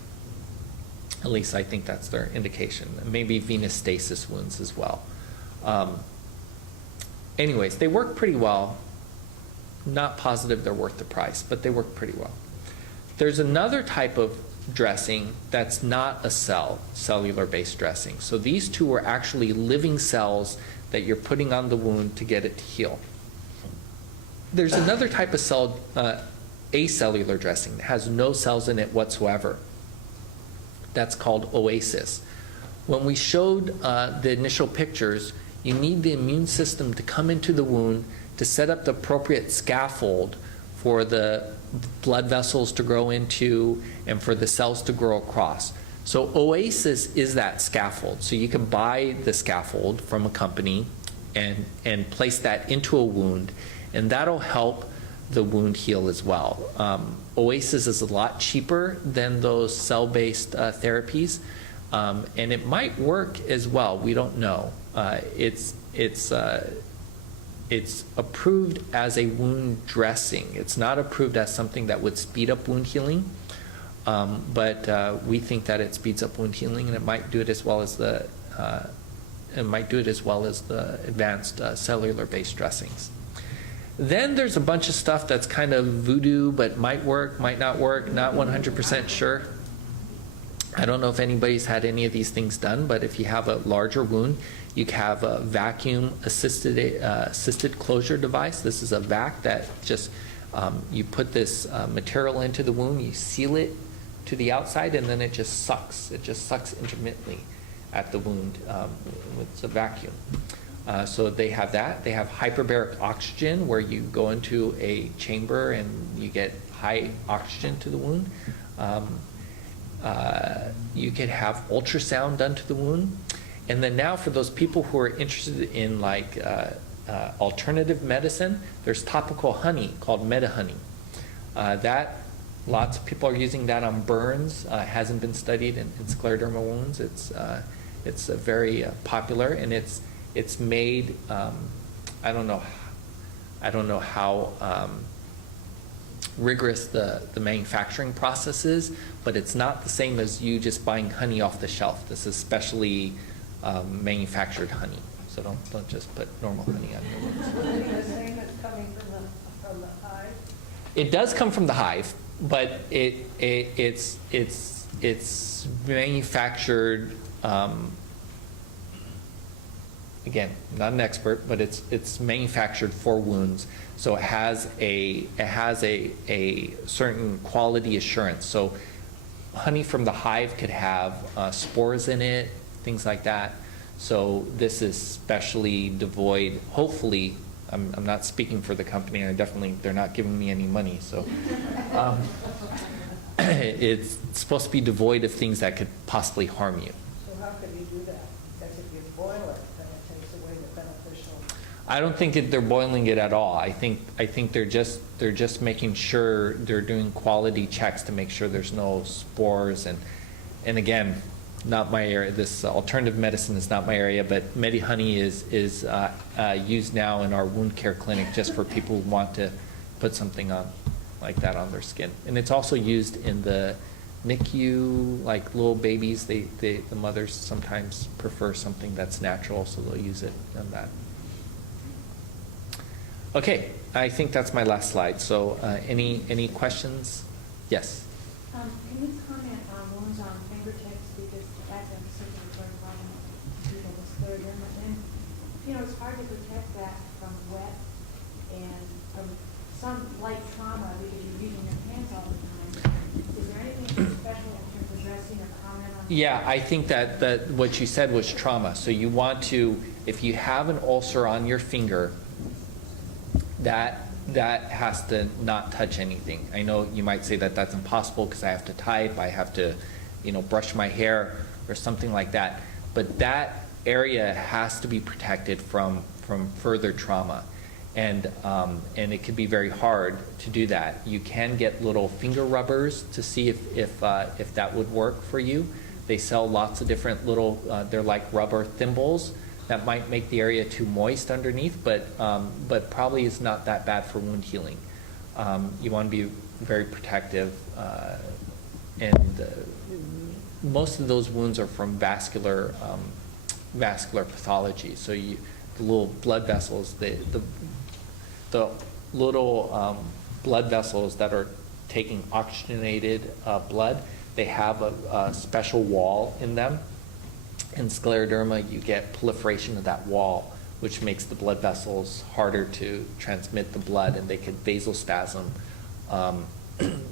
At least I think that's their indication. Maybe venous stasis wounds as well. Anyways, they work pretty well. Not positive they're worth the price, but they work pretty well. There's another type of dressing that's not a cellular-based dressing. So these two are actually living cells that you're putting on the wound to get it to heal. There's another type of cell, acellular dressing, that has no cells in it whatsoever. That's called Oasis. When we showed the initial pictures, you need the immune system to come into the wound to set up the appropriate scaffold for the blood vessels to grow into and for the cells to grow across. So Oasis is that scaffold. So you can buy the scaffold from a company and place that into a wound, and that'll help the wound heal as well. Oasis is a lot cheaper than those cell-based therapies, and it might work as well. We don't know. It's approved as a wound dressing. It's not approved as something that would speed up wound healing, but we think that it speeds up wound healing, and it might do it as well as the advanced cellular-based dressings. Then there's a bunch of stuff that's kind of voodoo, but might work, might not work, not 100% sure. I don't know if anybody's had any of these things done, but if you have a larger wound, you can have a vacuum assisted closure device. This is a vac that just, you put this material into the wound, you seal it to the outside, and then it just sucks. It just sucks intermittently at the wound with a vacuum. So they have that. They have hyperbaric oxygen, where you go into a chamber and you get high oxygen to the wound. You could have ultrasound done to the wound. And then now for those people who are interested in like alternative medicine, there's topical honey called Meta Honey. That lots of people are using that on burns. Hasn't been studied in scleroderma wounds. It's very popular, and it's made. I don't know how rigorous the manufacturing process is, but it's not the same as you just buying honey off the shelf. This is specially manufactured honey, so don't just put normal honey on your wounds. You're saying it's coming from the hive? It does come from the hive, but it's manufactured. Again, not an expert, but it's manufactured for wounds, so it has a certain quality assurance. So honey from the hive could have spores in it, things like that. So this is specially devoid. Hopefully, I'm not speaking for the company, and they're not giving me any money. So it's supposed to be devoid of things that could possibly harm you. So how could you do that? Because if you boil it, then it takes away the beneficial. I don't think they're boiling it at all. I think they're just making sure they're doing quality checks to make sure there's no spores, and again, not my area. This alternative medicine is not my area, but Medi Honey is used now in our wound care clinic just for people who want to put something on like that on their skin, and it's also used in the NICU, like little babies. The mothers sometimes prefer something that's natural, so they'll use it on that. Okay, I think that's my last slide. So any questions? Yes. Can you comment on wounds on fingertips, because that's a particular problem with people with scleroderma, and it's hard to protect that from wet and from some light trauma because you're using your hands all the time. Is there anything special in terms of dressing or comment on? Yeah, I think that what you said was trauma. So you want to, if you have an ulcer on your finger, that has to not touch anything. I know you might say that that's impossible because I have to type, I have to, brush my hair or something like that. But that area has to be protected from further trauma, and it can be very hard to do that. You can get little finger rubbers to see if that would work for you. They sell lots of different little. They're like rubber thimbles that might make the area too moist underneath, but probably is not that bad for wound healing. You want to be very protective, and most of those wounds are from vascular pathology. So the little blood vessels, the little blood vessels that are taking oxygenated blood, they have a special wall in them. In scleroderma, you get proliferation of that wall, which makes the blood vessels harder to transmit the blood, and they could vasospasm.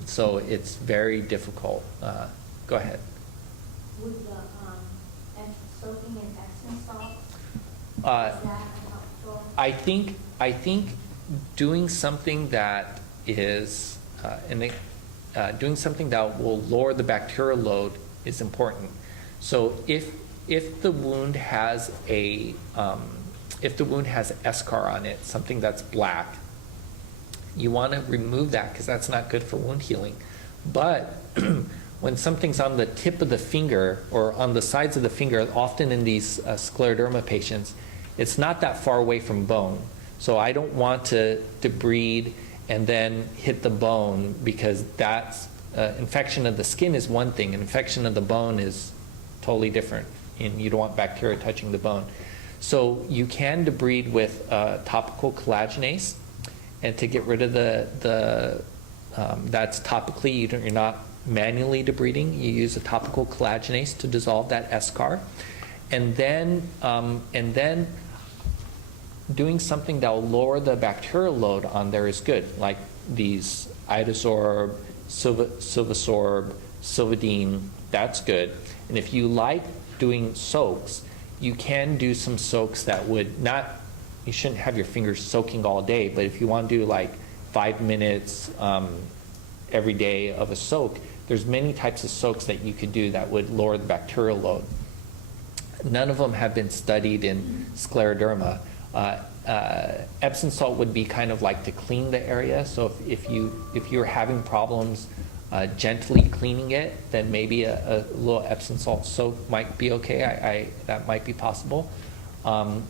So it's very difficult. Go ahead. Would the soaking in Epsom salt, is that helpful? I think doing something that is doing something that will lower the bacterial load is important. So if the wound has eschar on it, something that's black, you want to remove that because that's not good for wound healing. But when something's on the tip of the finger or on the sides of the finger, often in these scleroderma patients, it's not that far away from bone. So I don't want to debride and then hit the bone, because that's infection of the skin is one thing, and infection of the bone is totally different, and you don't want bacteria touching the bone. So you can debride with topical collagenase, and to get rid of that's topically, you're not manually debriding. You use a topical collagenase to dissolve that eschar, and then doing something that will lower the bacterial load on there is good, like these Iodosorb, Silvasorb, Silvadene. That's good. And if you like doing soaks, you can do some soaks that would not, you shouldn't have your fingers soaking all day, but if you want to do like 5 minutes every day of a soak, there's many types of soaks that you could do that would lower the bacterial load. None of them have been studied in scleroderma. Epsom salt would be kind of like to clean the area. So if you're having problems gently cleaning it, then maybe a little Epsom salt soak might be okay. That might be possible.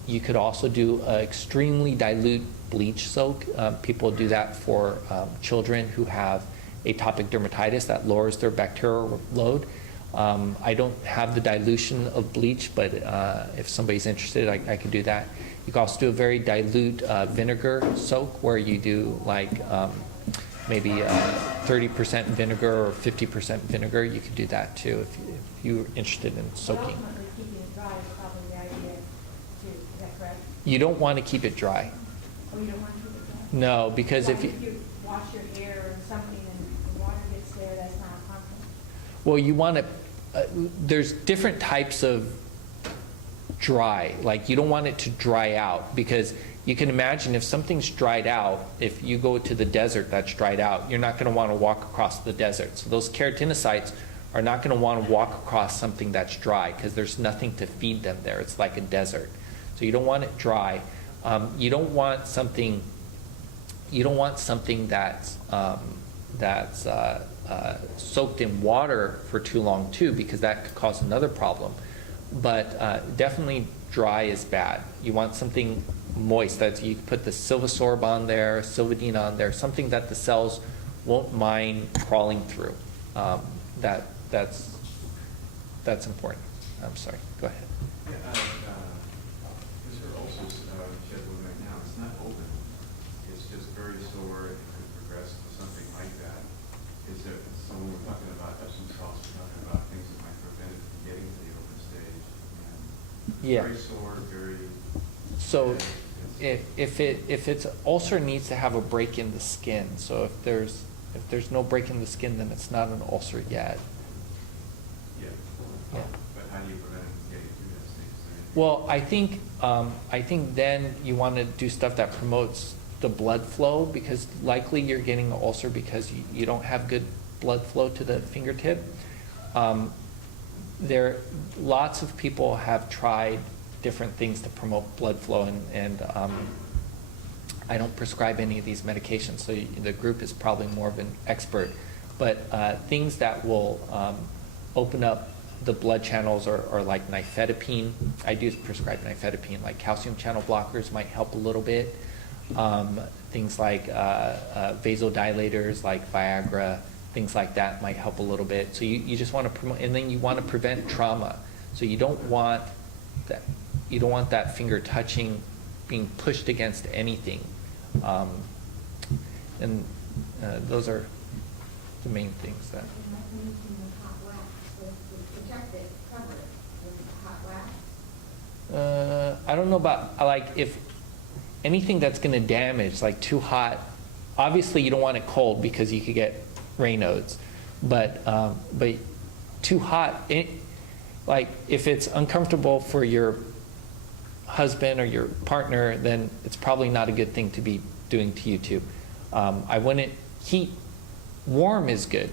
You could also do an extremely dilute bleach soak. People do that for children who have atopic dermatitis. That lowers their bacterial load. I don't have the dilution of bleach, but if somebody's interested, I could do that. You can also do a very dilute vinegar soak, where you do like maybe 30% vinegar or 50% vinegar. You could do that too if you're interested in soaking. But ultimately, keeping it dry is probably the idea too. Is that correct? You don't want to keep it dry. Oh, you don't want to keep it dry? No, because Like if you wash your hair or something and the water gets there, that's not harmful? well, you want to. There's different types of dry. Like, you don't want it to dry out, because you can imagine if something's dried out, if you go to the desert that's dried out, you're not going to want to walk across the desert. So those keratinocytes are not going to want to walk across something that's dry, because there's nothing to feed them there. It's like a desert. So you don't want it dry. You don't want something. You don't want something that's soaked in water for too long too, because that could cause another problem. But definitely dry is bad. You want something moist. That you put the Silvasorb on there, Silvadene on there, something that the cells won't mind crawling through. That's important. I'm sorry. Go ahead. Yeah, is there also, she has one right now, it's not open, it's just very sore, it could progress to something like that. Is there, someone we're talking about Epsom salts, we're talking about things that might prevent it from getting to the open stage, and Yeah. very sore, very. So it's- if its ulcer needs to have a break in the skin, so if there's no break in the skin, then it's not an ulcer yet. Yeah. Yeah. But how do you prevent it from getting through that stage? Is there anything- Well, I think then you want to do stuff that promotes the blood flow, because likely you're getting an ulcer because you don't have good blood flow to the fingertip. Lots of people have tried different things to promote blood flow, and I don't prescribe any of these medications, so the group is probably more of an expert. But things that will open up the blood channels are like nifedipine. I do prescribe nifedipine. Like calcium channel blockers might help a little bit. Things like vasodilators like Viagra, things like that might help a little bit. So you just want to promote, and then you want to prevent trauma. So you don't want that finger touching, being pushed against anything. And those are the main things that. I don't know about, like, if anything that's going to damage, like too hot, obviously you don't want it cold because you could get Raynaud's, but too hot, like if it's uncomfortable for your husband or your partner, then it's probably not a good thing to be doing to you too. I wouldn't, warm is good.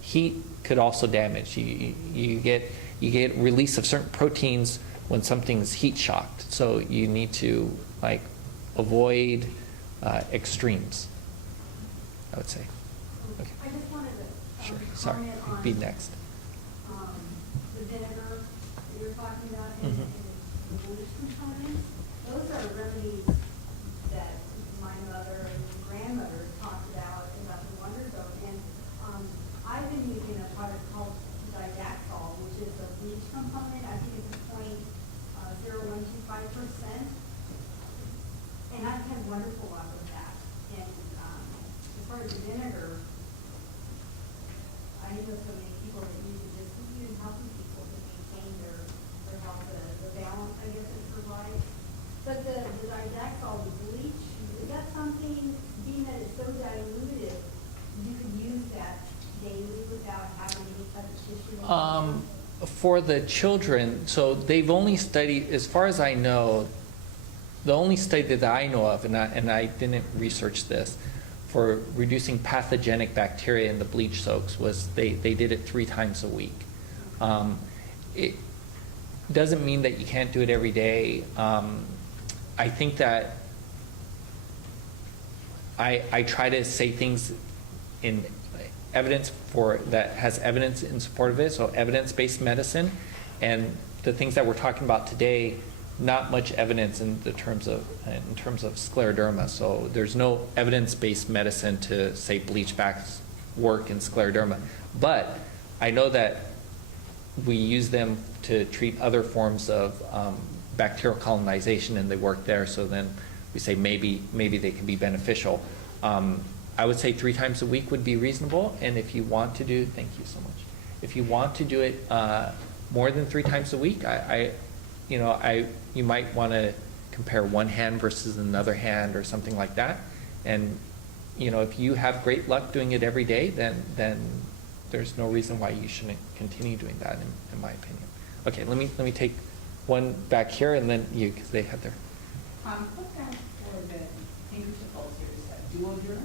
Heat could also damage. You get release of certain proteins when something's heat shocked. So you need to like avoid extremes. I would say. Okay. I just wanted to Sure, sorry, comment on be next. the vinegar that you were talking about and Mhm. the bleach components. Those are remedies that my mother and grandmother talked about the Wonder Zone. And I've been using a product called Didaxol, which is a bleach component. I think it's 0.0125%. And I've had wonderful luck with that. And as far as the vinegar, I know so many people that use it, just even helping people to maintain their health, the balance, I guess it provides. But the Didaxol, the bleach, is that something, being that it's so diluted, you could use that daily without having any type of tissue? For the children, so they've only studied, as far as I know, the only study that I know of, and I didn't research this, for reducing pathogenic bacteria in the bleach soaks was they did it 3 times a week. It doesn't mean that you can't do it every day. I think that I try to say things in evidence that has evidence in support of it, so evidence-based medicine, and the things that we're talking about today, not much evidence in terms of scleroderma. So there's no evidence-based medicine to say bleach backs work in scleroderma. But I know that we use them to treat other forms of bacterial colonization, and they work there. So then we say maybe they can be beneficial. I would say 3 times a week would be reasonable. And if you want to do, thank you so much. If you want to do it more than 3 times a week, you might want to compare one hand versus another hand or something like that. And if you have great luck doing it every day, then there's no reason why you shouldn't continue doing that, in my opinion. Okay, let me take one back here, and then you, because they had their. Put down for the fingertip ulcers, Duoderm.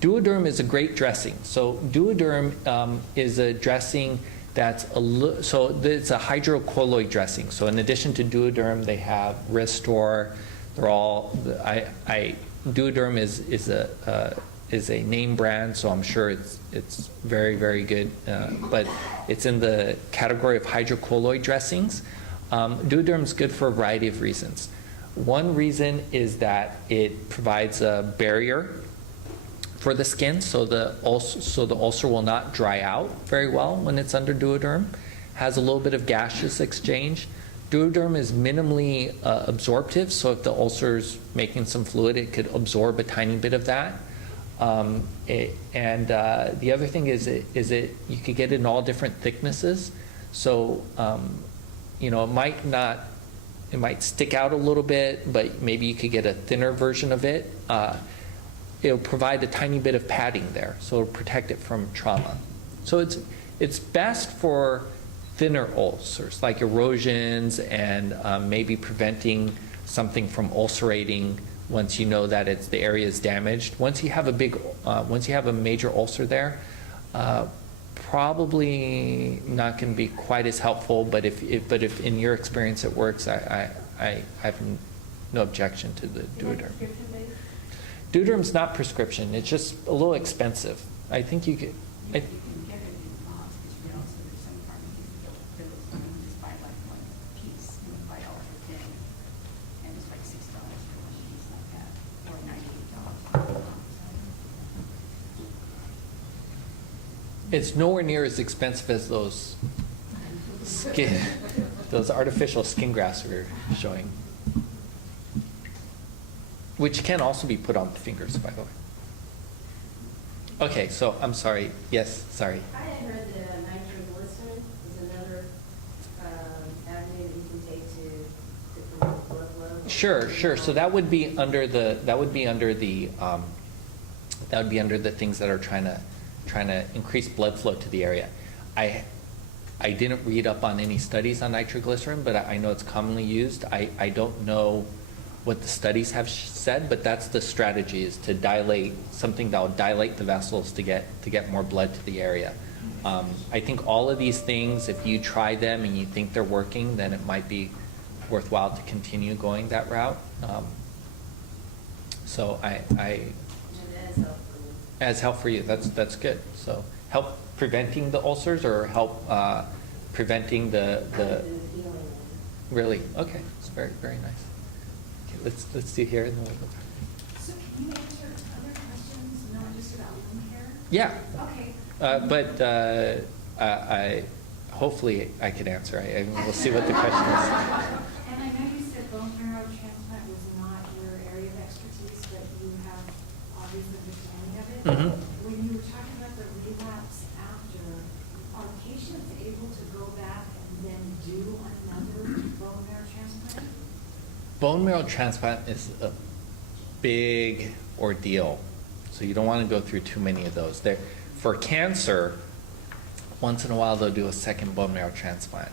Duoderm is a great dressing. So Duoderm is a dressing that's it's a hydrocolloid dressing. So in addition to Duoderm, they have Restore. They're all Duoderm is a name brand, so I'm sure it's very, very good. But it's in the category of hydrocolloid dressings. Duoderm is good for a variety of reasons. One reason is that it provides a barrier for the skin, so the ulcer will not dry out very well when it's under Duoderm. Has a little bit of gaseous exchange. Duoderm is minimally absorptive, so if the ulcer's making some fluid, it could absorb a tiny bit of that. The other thing is you could get it in all different thicknesses, so it might stick out a little bit, but maybe you could get a thinner version of it. It'll provide a tiny bit of padding there, so it'll protect it from trauma. So it's best for thinner ulcers, like erosions, and maybe preventing something from ulcerating once you know that the area is damaged. Once you have a major ulcer there, probably not going to be quite as helpful. But if in your experience it works, I have no objection to the Duoderm. Duoderm's not prescription. It's just a little expensive. I think you could. You can get it in Israel, so there's some pharmacies that just buy like one piece, $5 a thing, and it's like $6 for one piece like that, or $98. It's nowhere near as expensive as those artificial skin grafts we were showing, which can also be put on the fingers, by the way. Okay, so I'm sorry. Yes, sorry. I had heard that nitroglycerin is another avenue that you can take to promote blood flow. Sure. So that would be under the things that are trying to increase blood flow to the area. I didn't read up on any studies on nitroglycerin, but I know it's commonly used. I don't know what the studies have said, but that's the strategy, is to dilate something that will dilate the vessels to get more blood to the area. I think all of these things, if you try them and you think they're working, then it might be worthwhile to continue going that route. So And that is helpful. As help for you, that's good. So help preventing the ulcers or help preventing the Healing. really? Okay, it's very, very nice. Okay, let's see here and then we'll go back. So can you answer other questions, not just about wound care? Yeah. Okay. But I hopefully I can answer. I mean, we'll see what the question is. And I know you said bone marrow transplant was not your area of expertise, but you have obvious understanding of it. Mhm. When you were talking about the relapse after, are patients able to go back and then do another bone marrow transplant? Bone marrow transplant is a big ordeal, so you don't want to go through too many of those. For cancer, once in a while they'll do a second bone marrow transplant,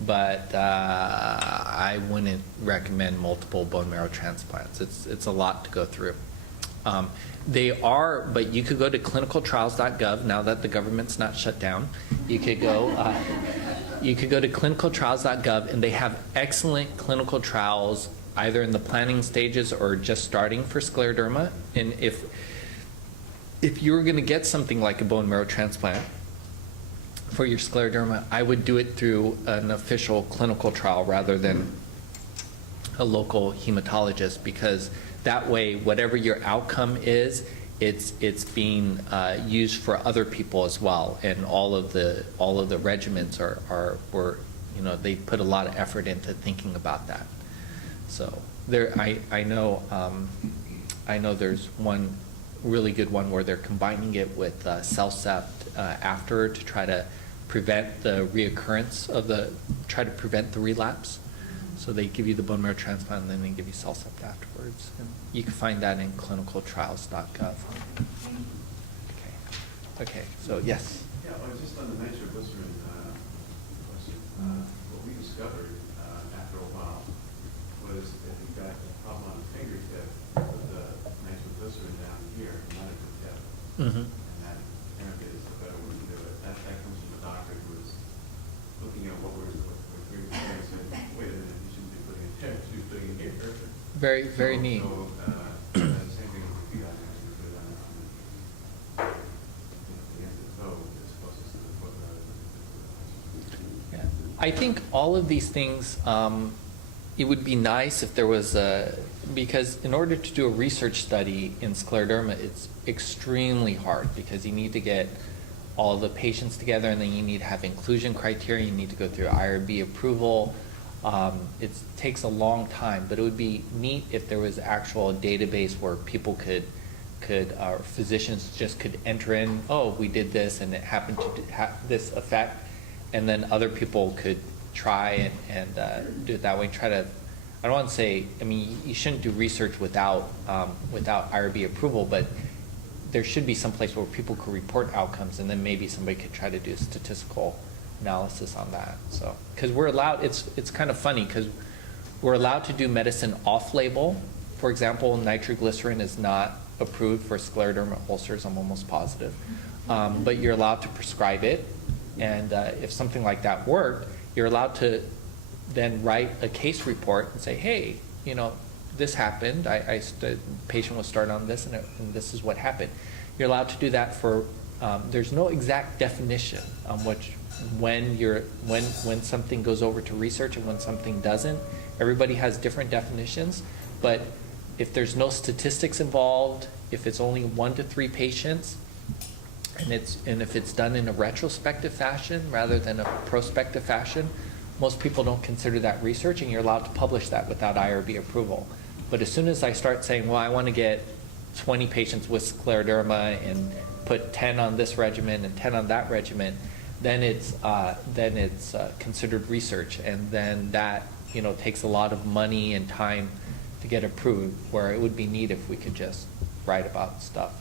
but I wouldn't recommend multiple bone marrow transplants. It's a lot to go through. But you could go to clinicaltrials.gov now that the government's not shut down. You could go to clinicaltrials.gov, and they have excellent clinical trials either in the planning stages or just starting for scleroderma. And if you were going to get something like a bone marrow transplant for your scleroderma, I would do it through an official clinical trial rather than a local hematologist, because that way, whatever your outcome is, it's being used for other people as well, and all of the regimens were they put a lot of effort into thinking about that. So I know there's one really good one where they're combining it with CellCept after to try to prevent the reoccurrence try to prevent the relapse. So they give you the bone marrow transplant and then they give you CellCept afterwards. And you can find that in clinicaltrials.gov. Okay, so yes. Yeah, well, just on the nitroglycerin question, what we discovered after a while was that you got a problem on the fingertip, put the nitroglycerin down here, not at the tip. Mm-hmm. And that apparently is the better way to do it. That comes from a doctor who was looking at what we're doing and said, wait a minute, you shouldn't be putting it there, you should be putting it here. Very, very neat. So, same thing with the feet on there, you put it on the end of the toe, it's closest to the foot rather than the Yeah. I think all of these things, it would be nice if there was because in order to do a research study in scleroderma, it's extremely hard because you need to get all the patients together, and then you need to have inclusion criteria, you need to go through IRB approval. It takes a long time, but it would be neat if there was actual database where people could physicians just could enter in, oh, we did this and it happened to have this effect, and then other people could try and do it that way. Try to, I don't want to say, I mean, you shouldn't do research without IRB approval, but there should be some place where people could report outcomes, and then maybe somebody could try to do statistical analysis on that. So, because we're allowed, it's kind of funny because we're allowed to do medicine off-label. For example, nitroglycerin is not approved for scleroderma ulcers, I'm almost positive. But you're allowed to prescribe it, and if something like that worked, you're allowed to then write a case report and say, hey, this happened, the patient was started on this, and this is what happened. You're allowed to do that for, there's no exact definition on when something goes over to research and when something doesn't. Everybody has different definitions, but if there's no statistics involved, if it's only 1 to 3 patients, and if it's done in a retrospective fashion rather than a prospective fashion, most people don't consider that research, and you're allowed to publish that without IRB approval. But as soon as I start saying, well, I want to get 20 patients with scleroderma and put 10 on this regimen and 10 on that regimen, then it's considered research, and then that takes a lot of money and time to get approved. Where it would be neat if we could just write about stuff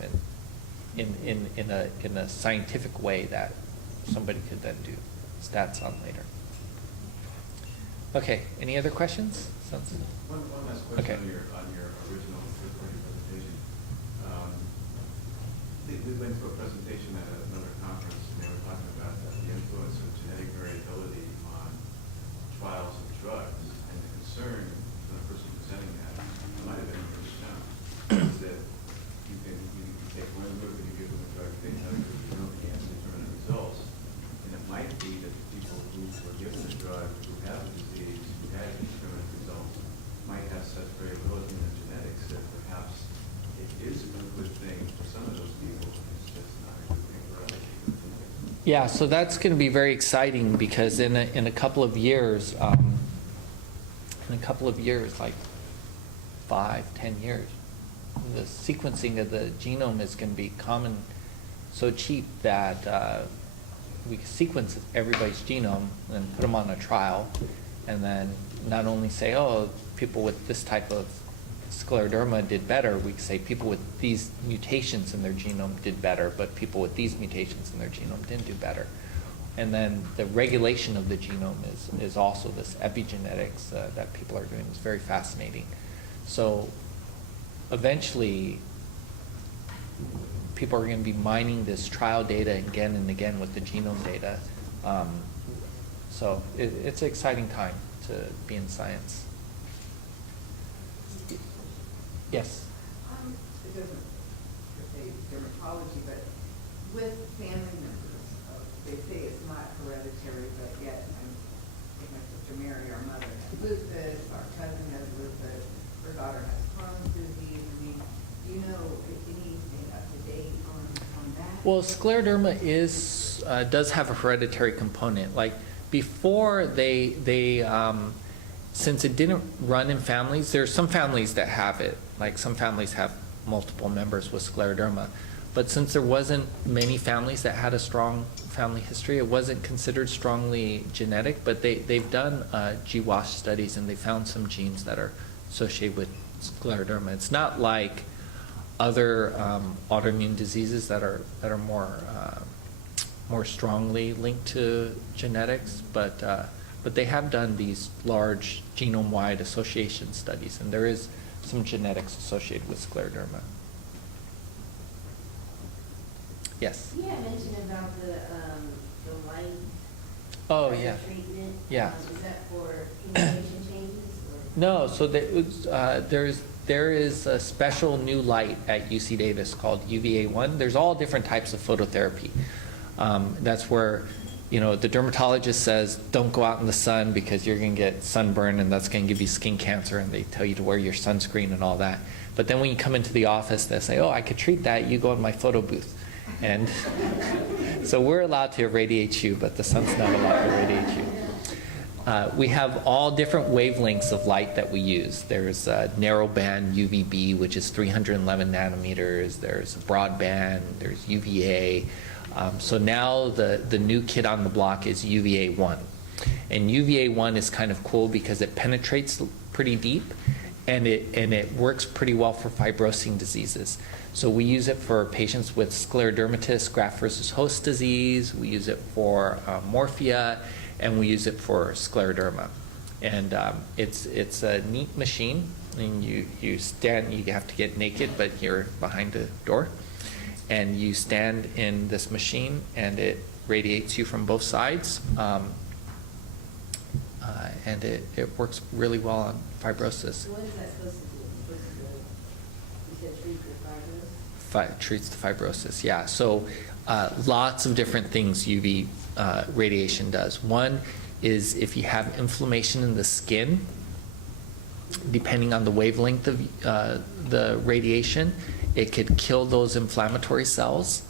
in a scientific way that somebody could then do stats on later. Okay, any other questions? One last question Okay. on your original recording presentation. We went to a presentation at another conference, and they were talking about the influence of genetic variability on trials of drugs, and the concern from the person presenting that, it might have been Michelle, is that you can take one group and you give Yeah, so that's going to be very exciting because in a couple of years, like 5-10 years, the sequencing of the genome is going to be common, so cheap that we can sequence everybody's genome and put them on a trial, and then not only say, oh, people with this type of scleroderma did better, we can say people with these mutations in their genome did better, but people with these mutations in their genome didn't do better. And then the regulation of the genome is also this epigenetics that people are doing. It's very fascinating. So eventually, people are going to be mining this trial data again and again with the genome data. So it's an exciting time to be in science. Yes? It doesn't say dermatology, but with family members, they say it's not hereditary, but yet, like my sister Mary, our mother has lupus, our cousin has lupus, her daughter has Crohn's disease. I mean, do you know anything up to date on that? Well, scleroderma does have a hereditary component. Like before since it didn't run in families, there's some families that have it. Like some families have multiple members with scleroderma. But since there wasn't many families that had a strong family history, it wasn't considered strongly genetic, but they've done GWAS studies and they found some genes that are associated with scleroderma. It's not like other autoimmune diseases that are more strongly linked to genetics, but they have done these large genome-wide association studies, and there is some genetics associated with scleroderma. Yes? You had mentioned about the light. Oh, yeah. Treatment. Yeah. Is that for pigmentation changes? Or? No, so there is a special new light at UC Davis called UVA1. There's all different types of phototherapy. That's where, the dermatologist says, don't go out in the sun because you're going to get sunburn and that's going to give you skin cancer, and they tell you to wear your sunscreen and all that. But then when you come into the office, they say, oh, I could treat that. You go in my photo booth. And so we're allowed to irradiate you, but the sun's not allowed to irradiate you. We have all different wavelengths of light that we use. There's narrowband UVB, which is 311 nanometers. There's broadband. There's UVA. So now the new kid on the block is UVA1. And UVA1 is kind of cool because it penetrates pretty deep, and it works pretty well for fibrosing diseases. So we use it for patients with sclerodermatous graft versus host disease. We use it for morphia, and we use it for scleroderma. And it's a neat machine. And you stand. You have to get naked, but you're behind a door. And you stand in this machine, and it radiates you from both sides, and it works really well on fibrosis. So what is that supposed to do? You said treat the fibrosis? Treats the fibrosis, yeah. So lots of different things UV radiation does. One is if you have inflammation in the skin, depending on the wavelength of the radiation, it could kill those inflammatory cells.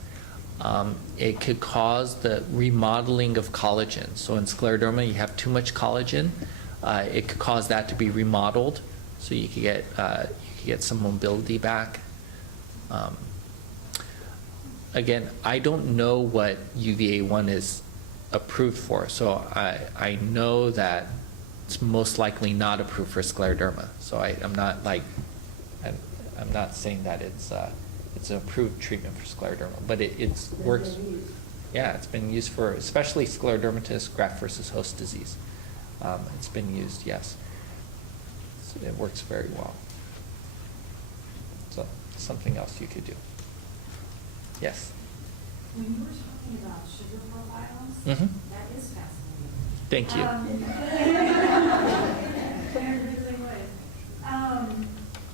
It could cause the remodeling of collagen. So in scleroderma, you have too much collagen. It could cause that to be remodeled, so you could get some mobility back. Again, I don't know what UVA1 is approved for, so I know that it's most likely not approved for scleroderma. So I'm not saying that it's an approved treatment for scleroderma, but it works. Yeah, it's been used for especially sclerodermatous graft versus host disease. It's been used, yes. So it works very well. So something else you could do. Yes. When you were talking about sugar profiles, that is fascinating. Thank you.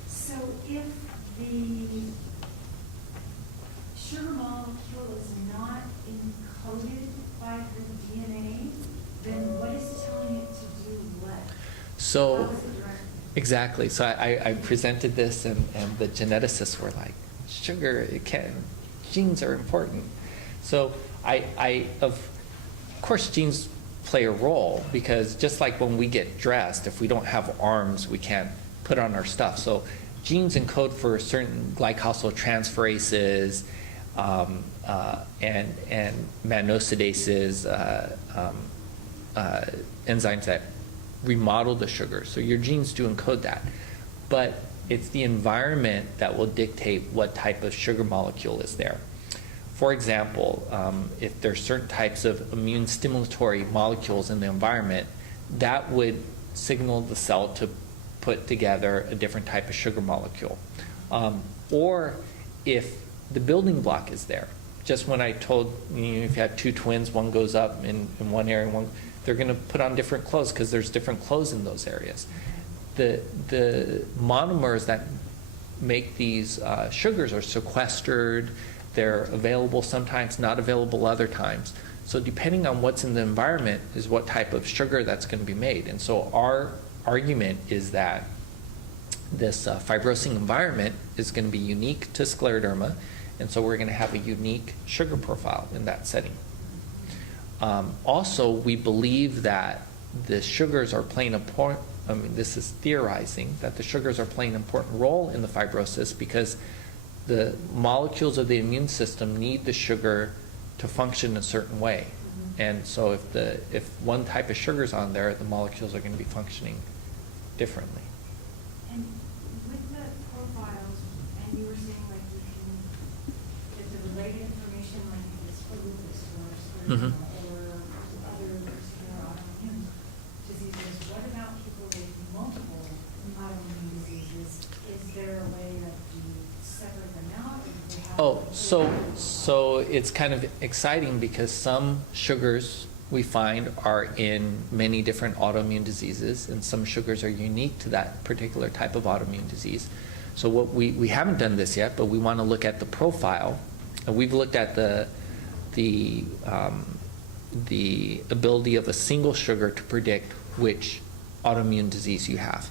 So if the sugar molecule is not encoded by the DNA, then what is telling it to do what? So How is it directed? exactly. So I presented this, and the geneticists were like, sugar, genes are important. So of course, genes play a role, because just like when we get dressed, if we don't have arms, we can't put on our stuff. So genes encode for certain glycosyltransferases and mannosidases, enzymes that remodel the sugar. So your genes do encode that. But it's the environment that will dictate what type of sugar molecule is there. For example, if there's certain types of immune stimulatory molecules in the environment, that would signal the cell to put together a different type of sugar molecule. Or if the building block is there. Just when I told you, if you have two twins, one goes up in one area, they're going to put on different clothes because there's different clothes in those areas. The monomers that make these sugars are sequestered. They're available sometimes, not available other times. So depending on what's in the environment is what type of sugar that's going to be made. And so our argument is that this fibrosing environment is going to be unique to Scleroderma, and so we're going to have a unique sugar profile in that setting. Also, we believe that the sugars are playing this is theorizing, that the sugars are playing an important role in the fibrosis because the molecules of the immune system need the sugar to function a certain way. And so if one type of sugar is on there, the molecules are going to be functioning differently. And with the profiles, and you were saying like you can get the related information like if it's for lupus or scleroderma or other autoimmune diseases, what about people with multiple autoimmune diseases? Is there a way that you separate them out? Or do they have So it's kind of exciting because some sugars we find are in many different autoimmune diseases, and some sugars are unique to that particular type of autoimmune disease. So what we haven't done this yet, but we want to look at the profile. And we've looked at the ability of a single sugar to predict which autoimmune disease you have.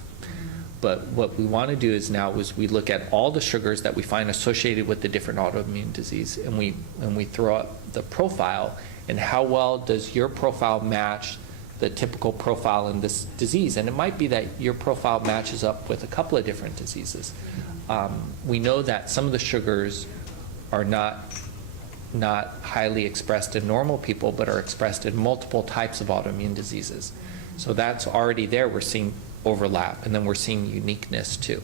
But what we want to do is we look at all the sugars that we find associated with the different autoimmune disease, and we throw out the profile, and how well does your profile match the typical profile in this disease. And it might be that your profile matches up with a couple of different diseases. We know that some of the sugars are not highly expressed in normal people, but are expressed in multiple types of autoimmune diseases. So that's already there. We're seeing overlap, and then we're seeing uniqueness too.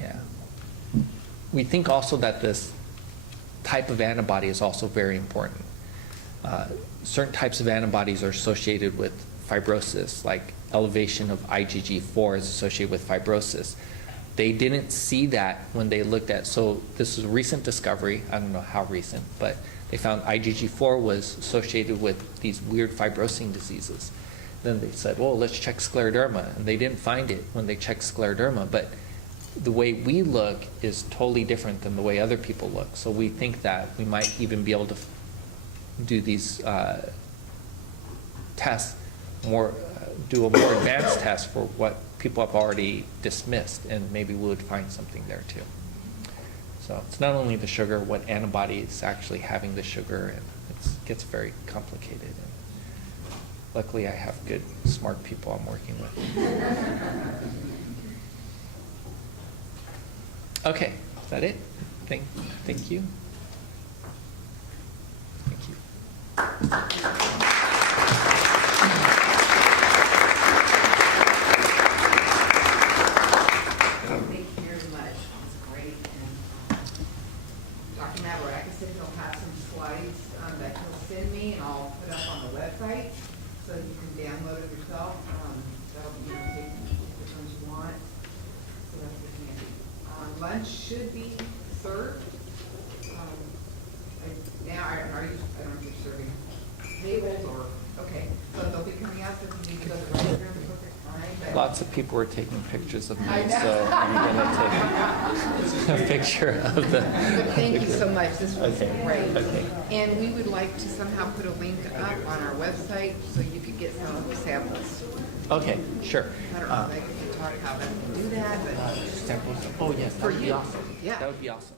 Yeah. We think also that this type of antibody is also very important. Certain types of antibodies are associated with fibrosis, like elevation of IgG4 is associated with fibrosis. They didn't see that when they looked at, so this is a recent discovery, I don't know how recent, but they found IgG4 was associated with these weird fibrosing diseases. Then they said, well, let's check Scleroderma, and they didn't find it when they checked Scleroderma, but the way we look is totally different than the way other people look. So we think that we might even be able to do these tests do a more advanced test for what people have already dismissed, and maybe we would find something there too. So it's not only the sugar, what antibody is actually having the sugar, and it gets very complicated. And luckily, I have good, smart people I'm working with. Okay, is that it? Thank you. Thank you. Thank you very much. It's great. And Dr. Maverakis said he'll have some slides that he'll send me, and I'll put up on the website so you can download it yourself. That'll be, take which ones you want. So that's good handy. Lunch should be served. Now, I don't know if you're serving tables or, okay, so they'll be coming out, so if you need to go to the restroom, perfect time. But Lots of people were taking pictures of me, I know. so I'm going to take a picture of the. But thank you so much, this was Okay. great. Okay. And we would like to somehow put a link up on our website so you could get some of the samples. Okay, sure. I don't know if I could talk how to do that, but Samples. Oh, yes, that for would be you. awesome. Yeah. That would be awesome.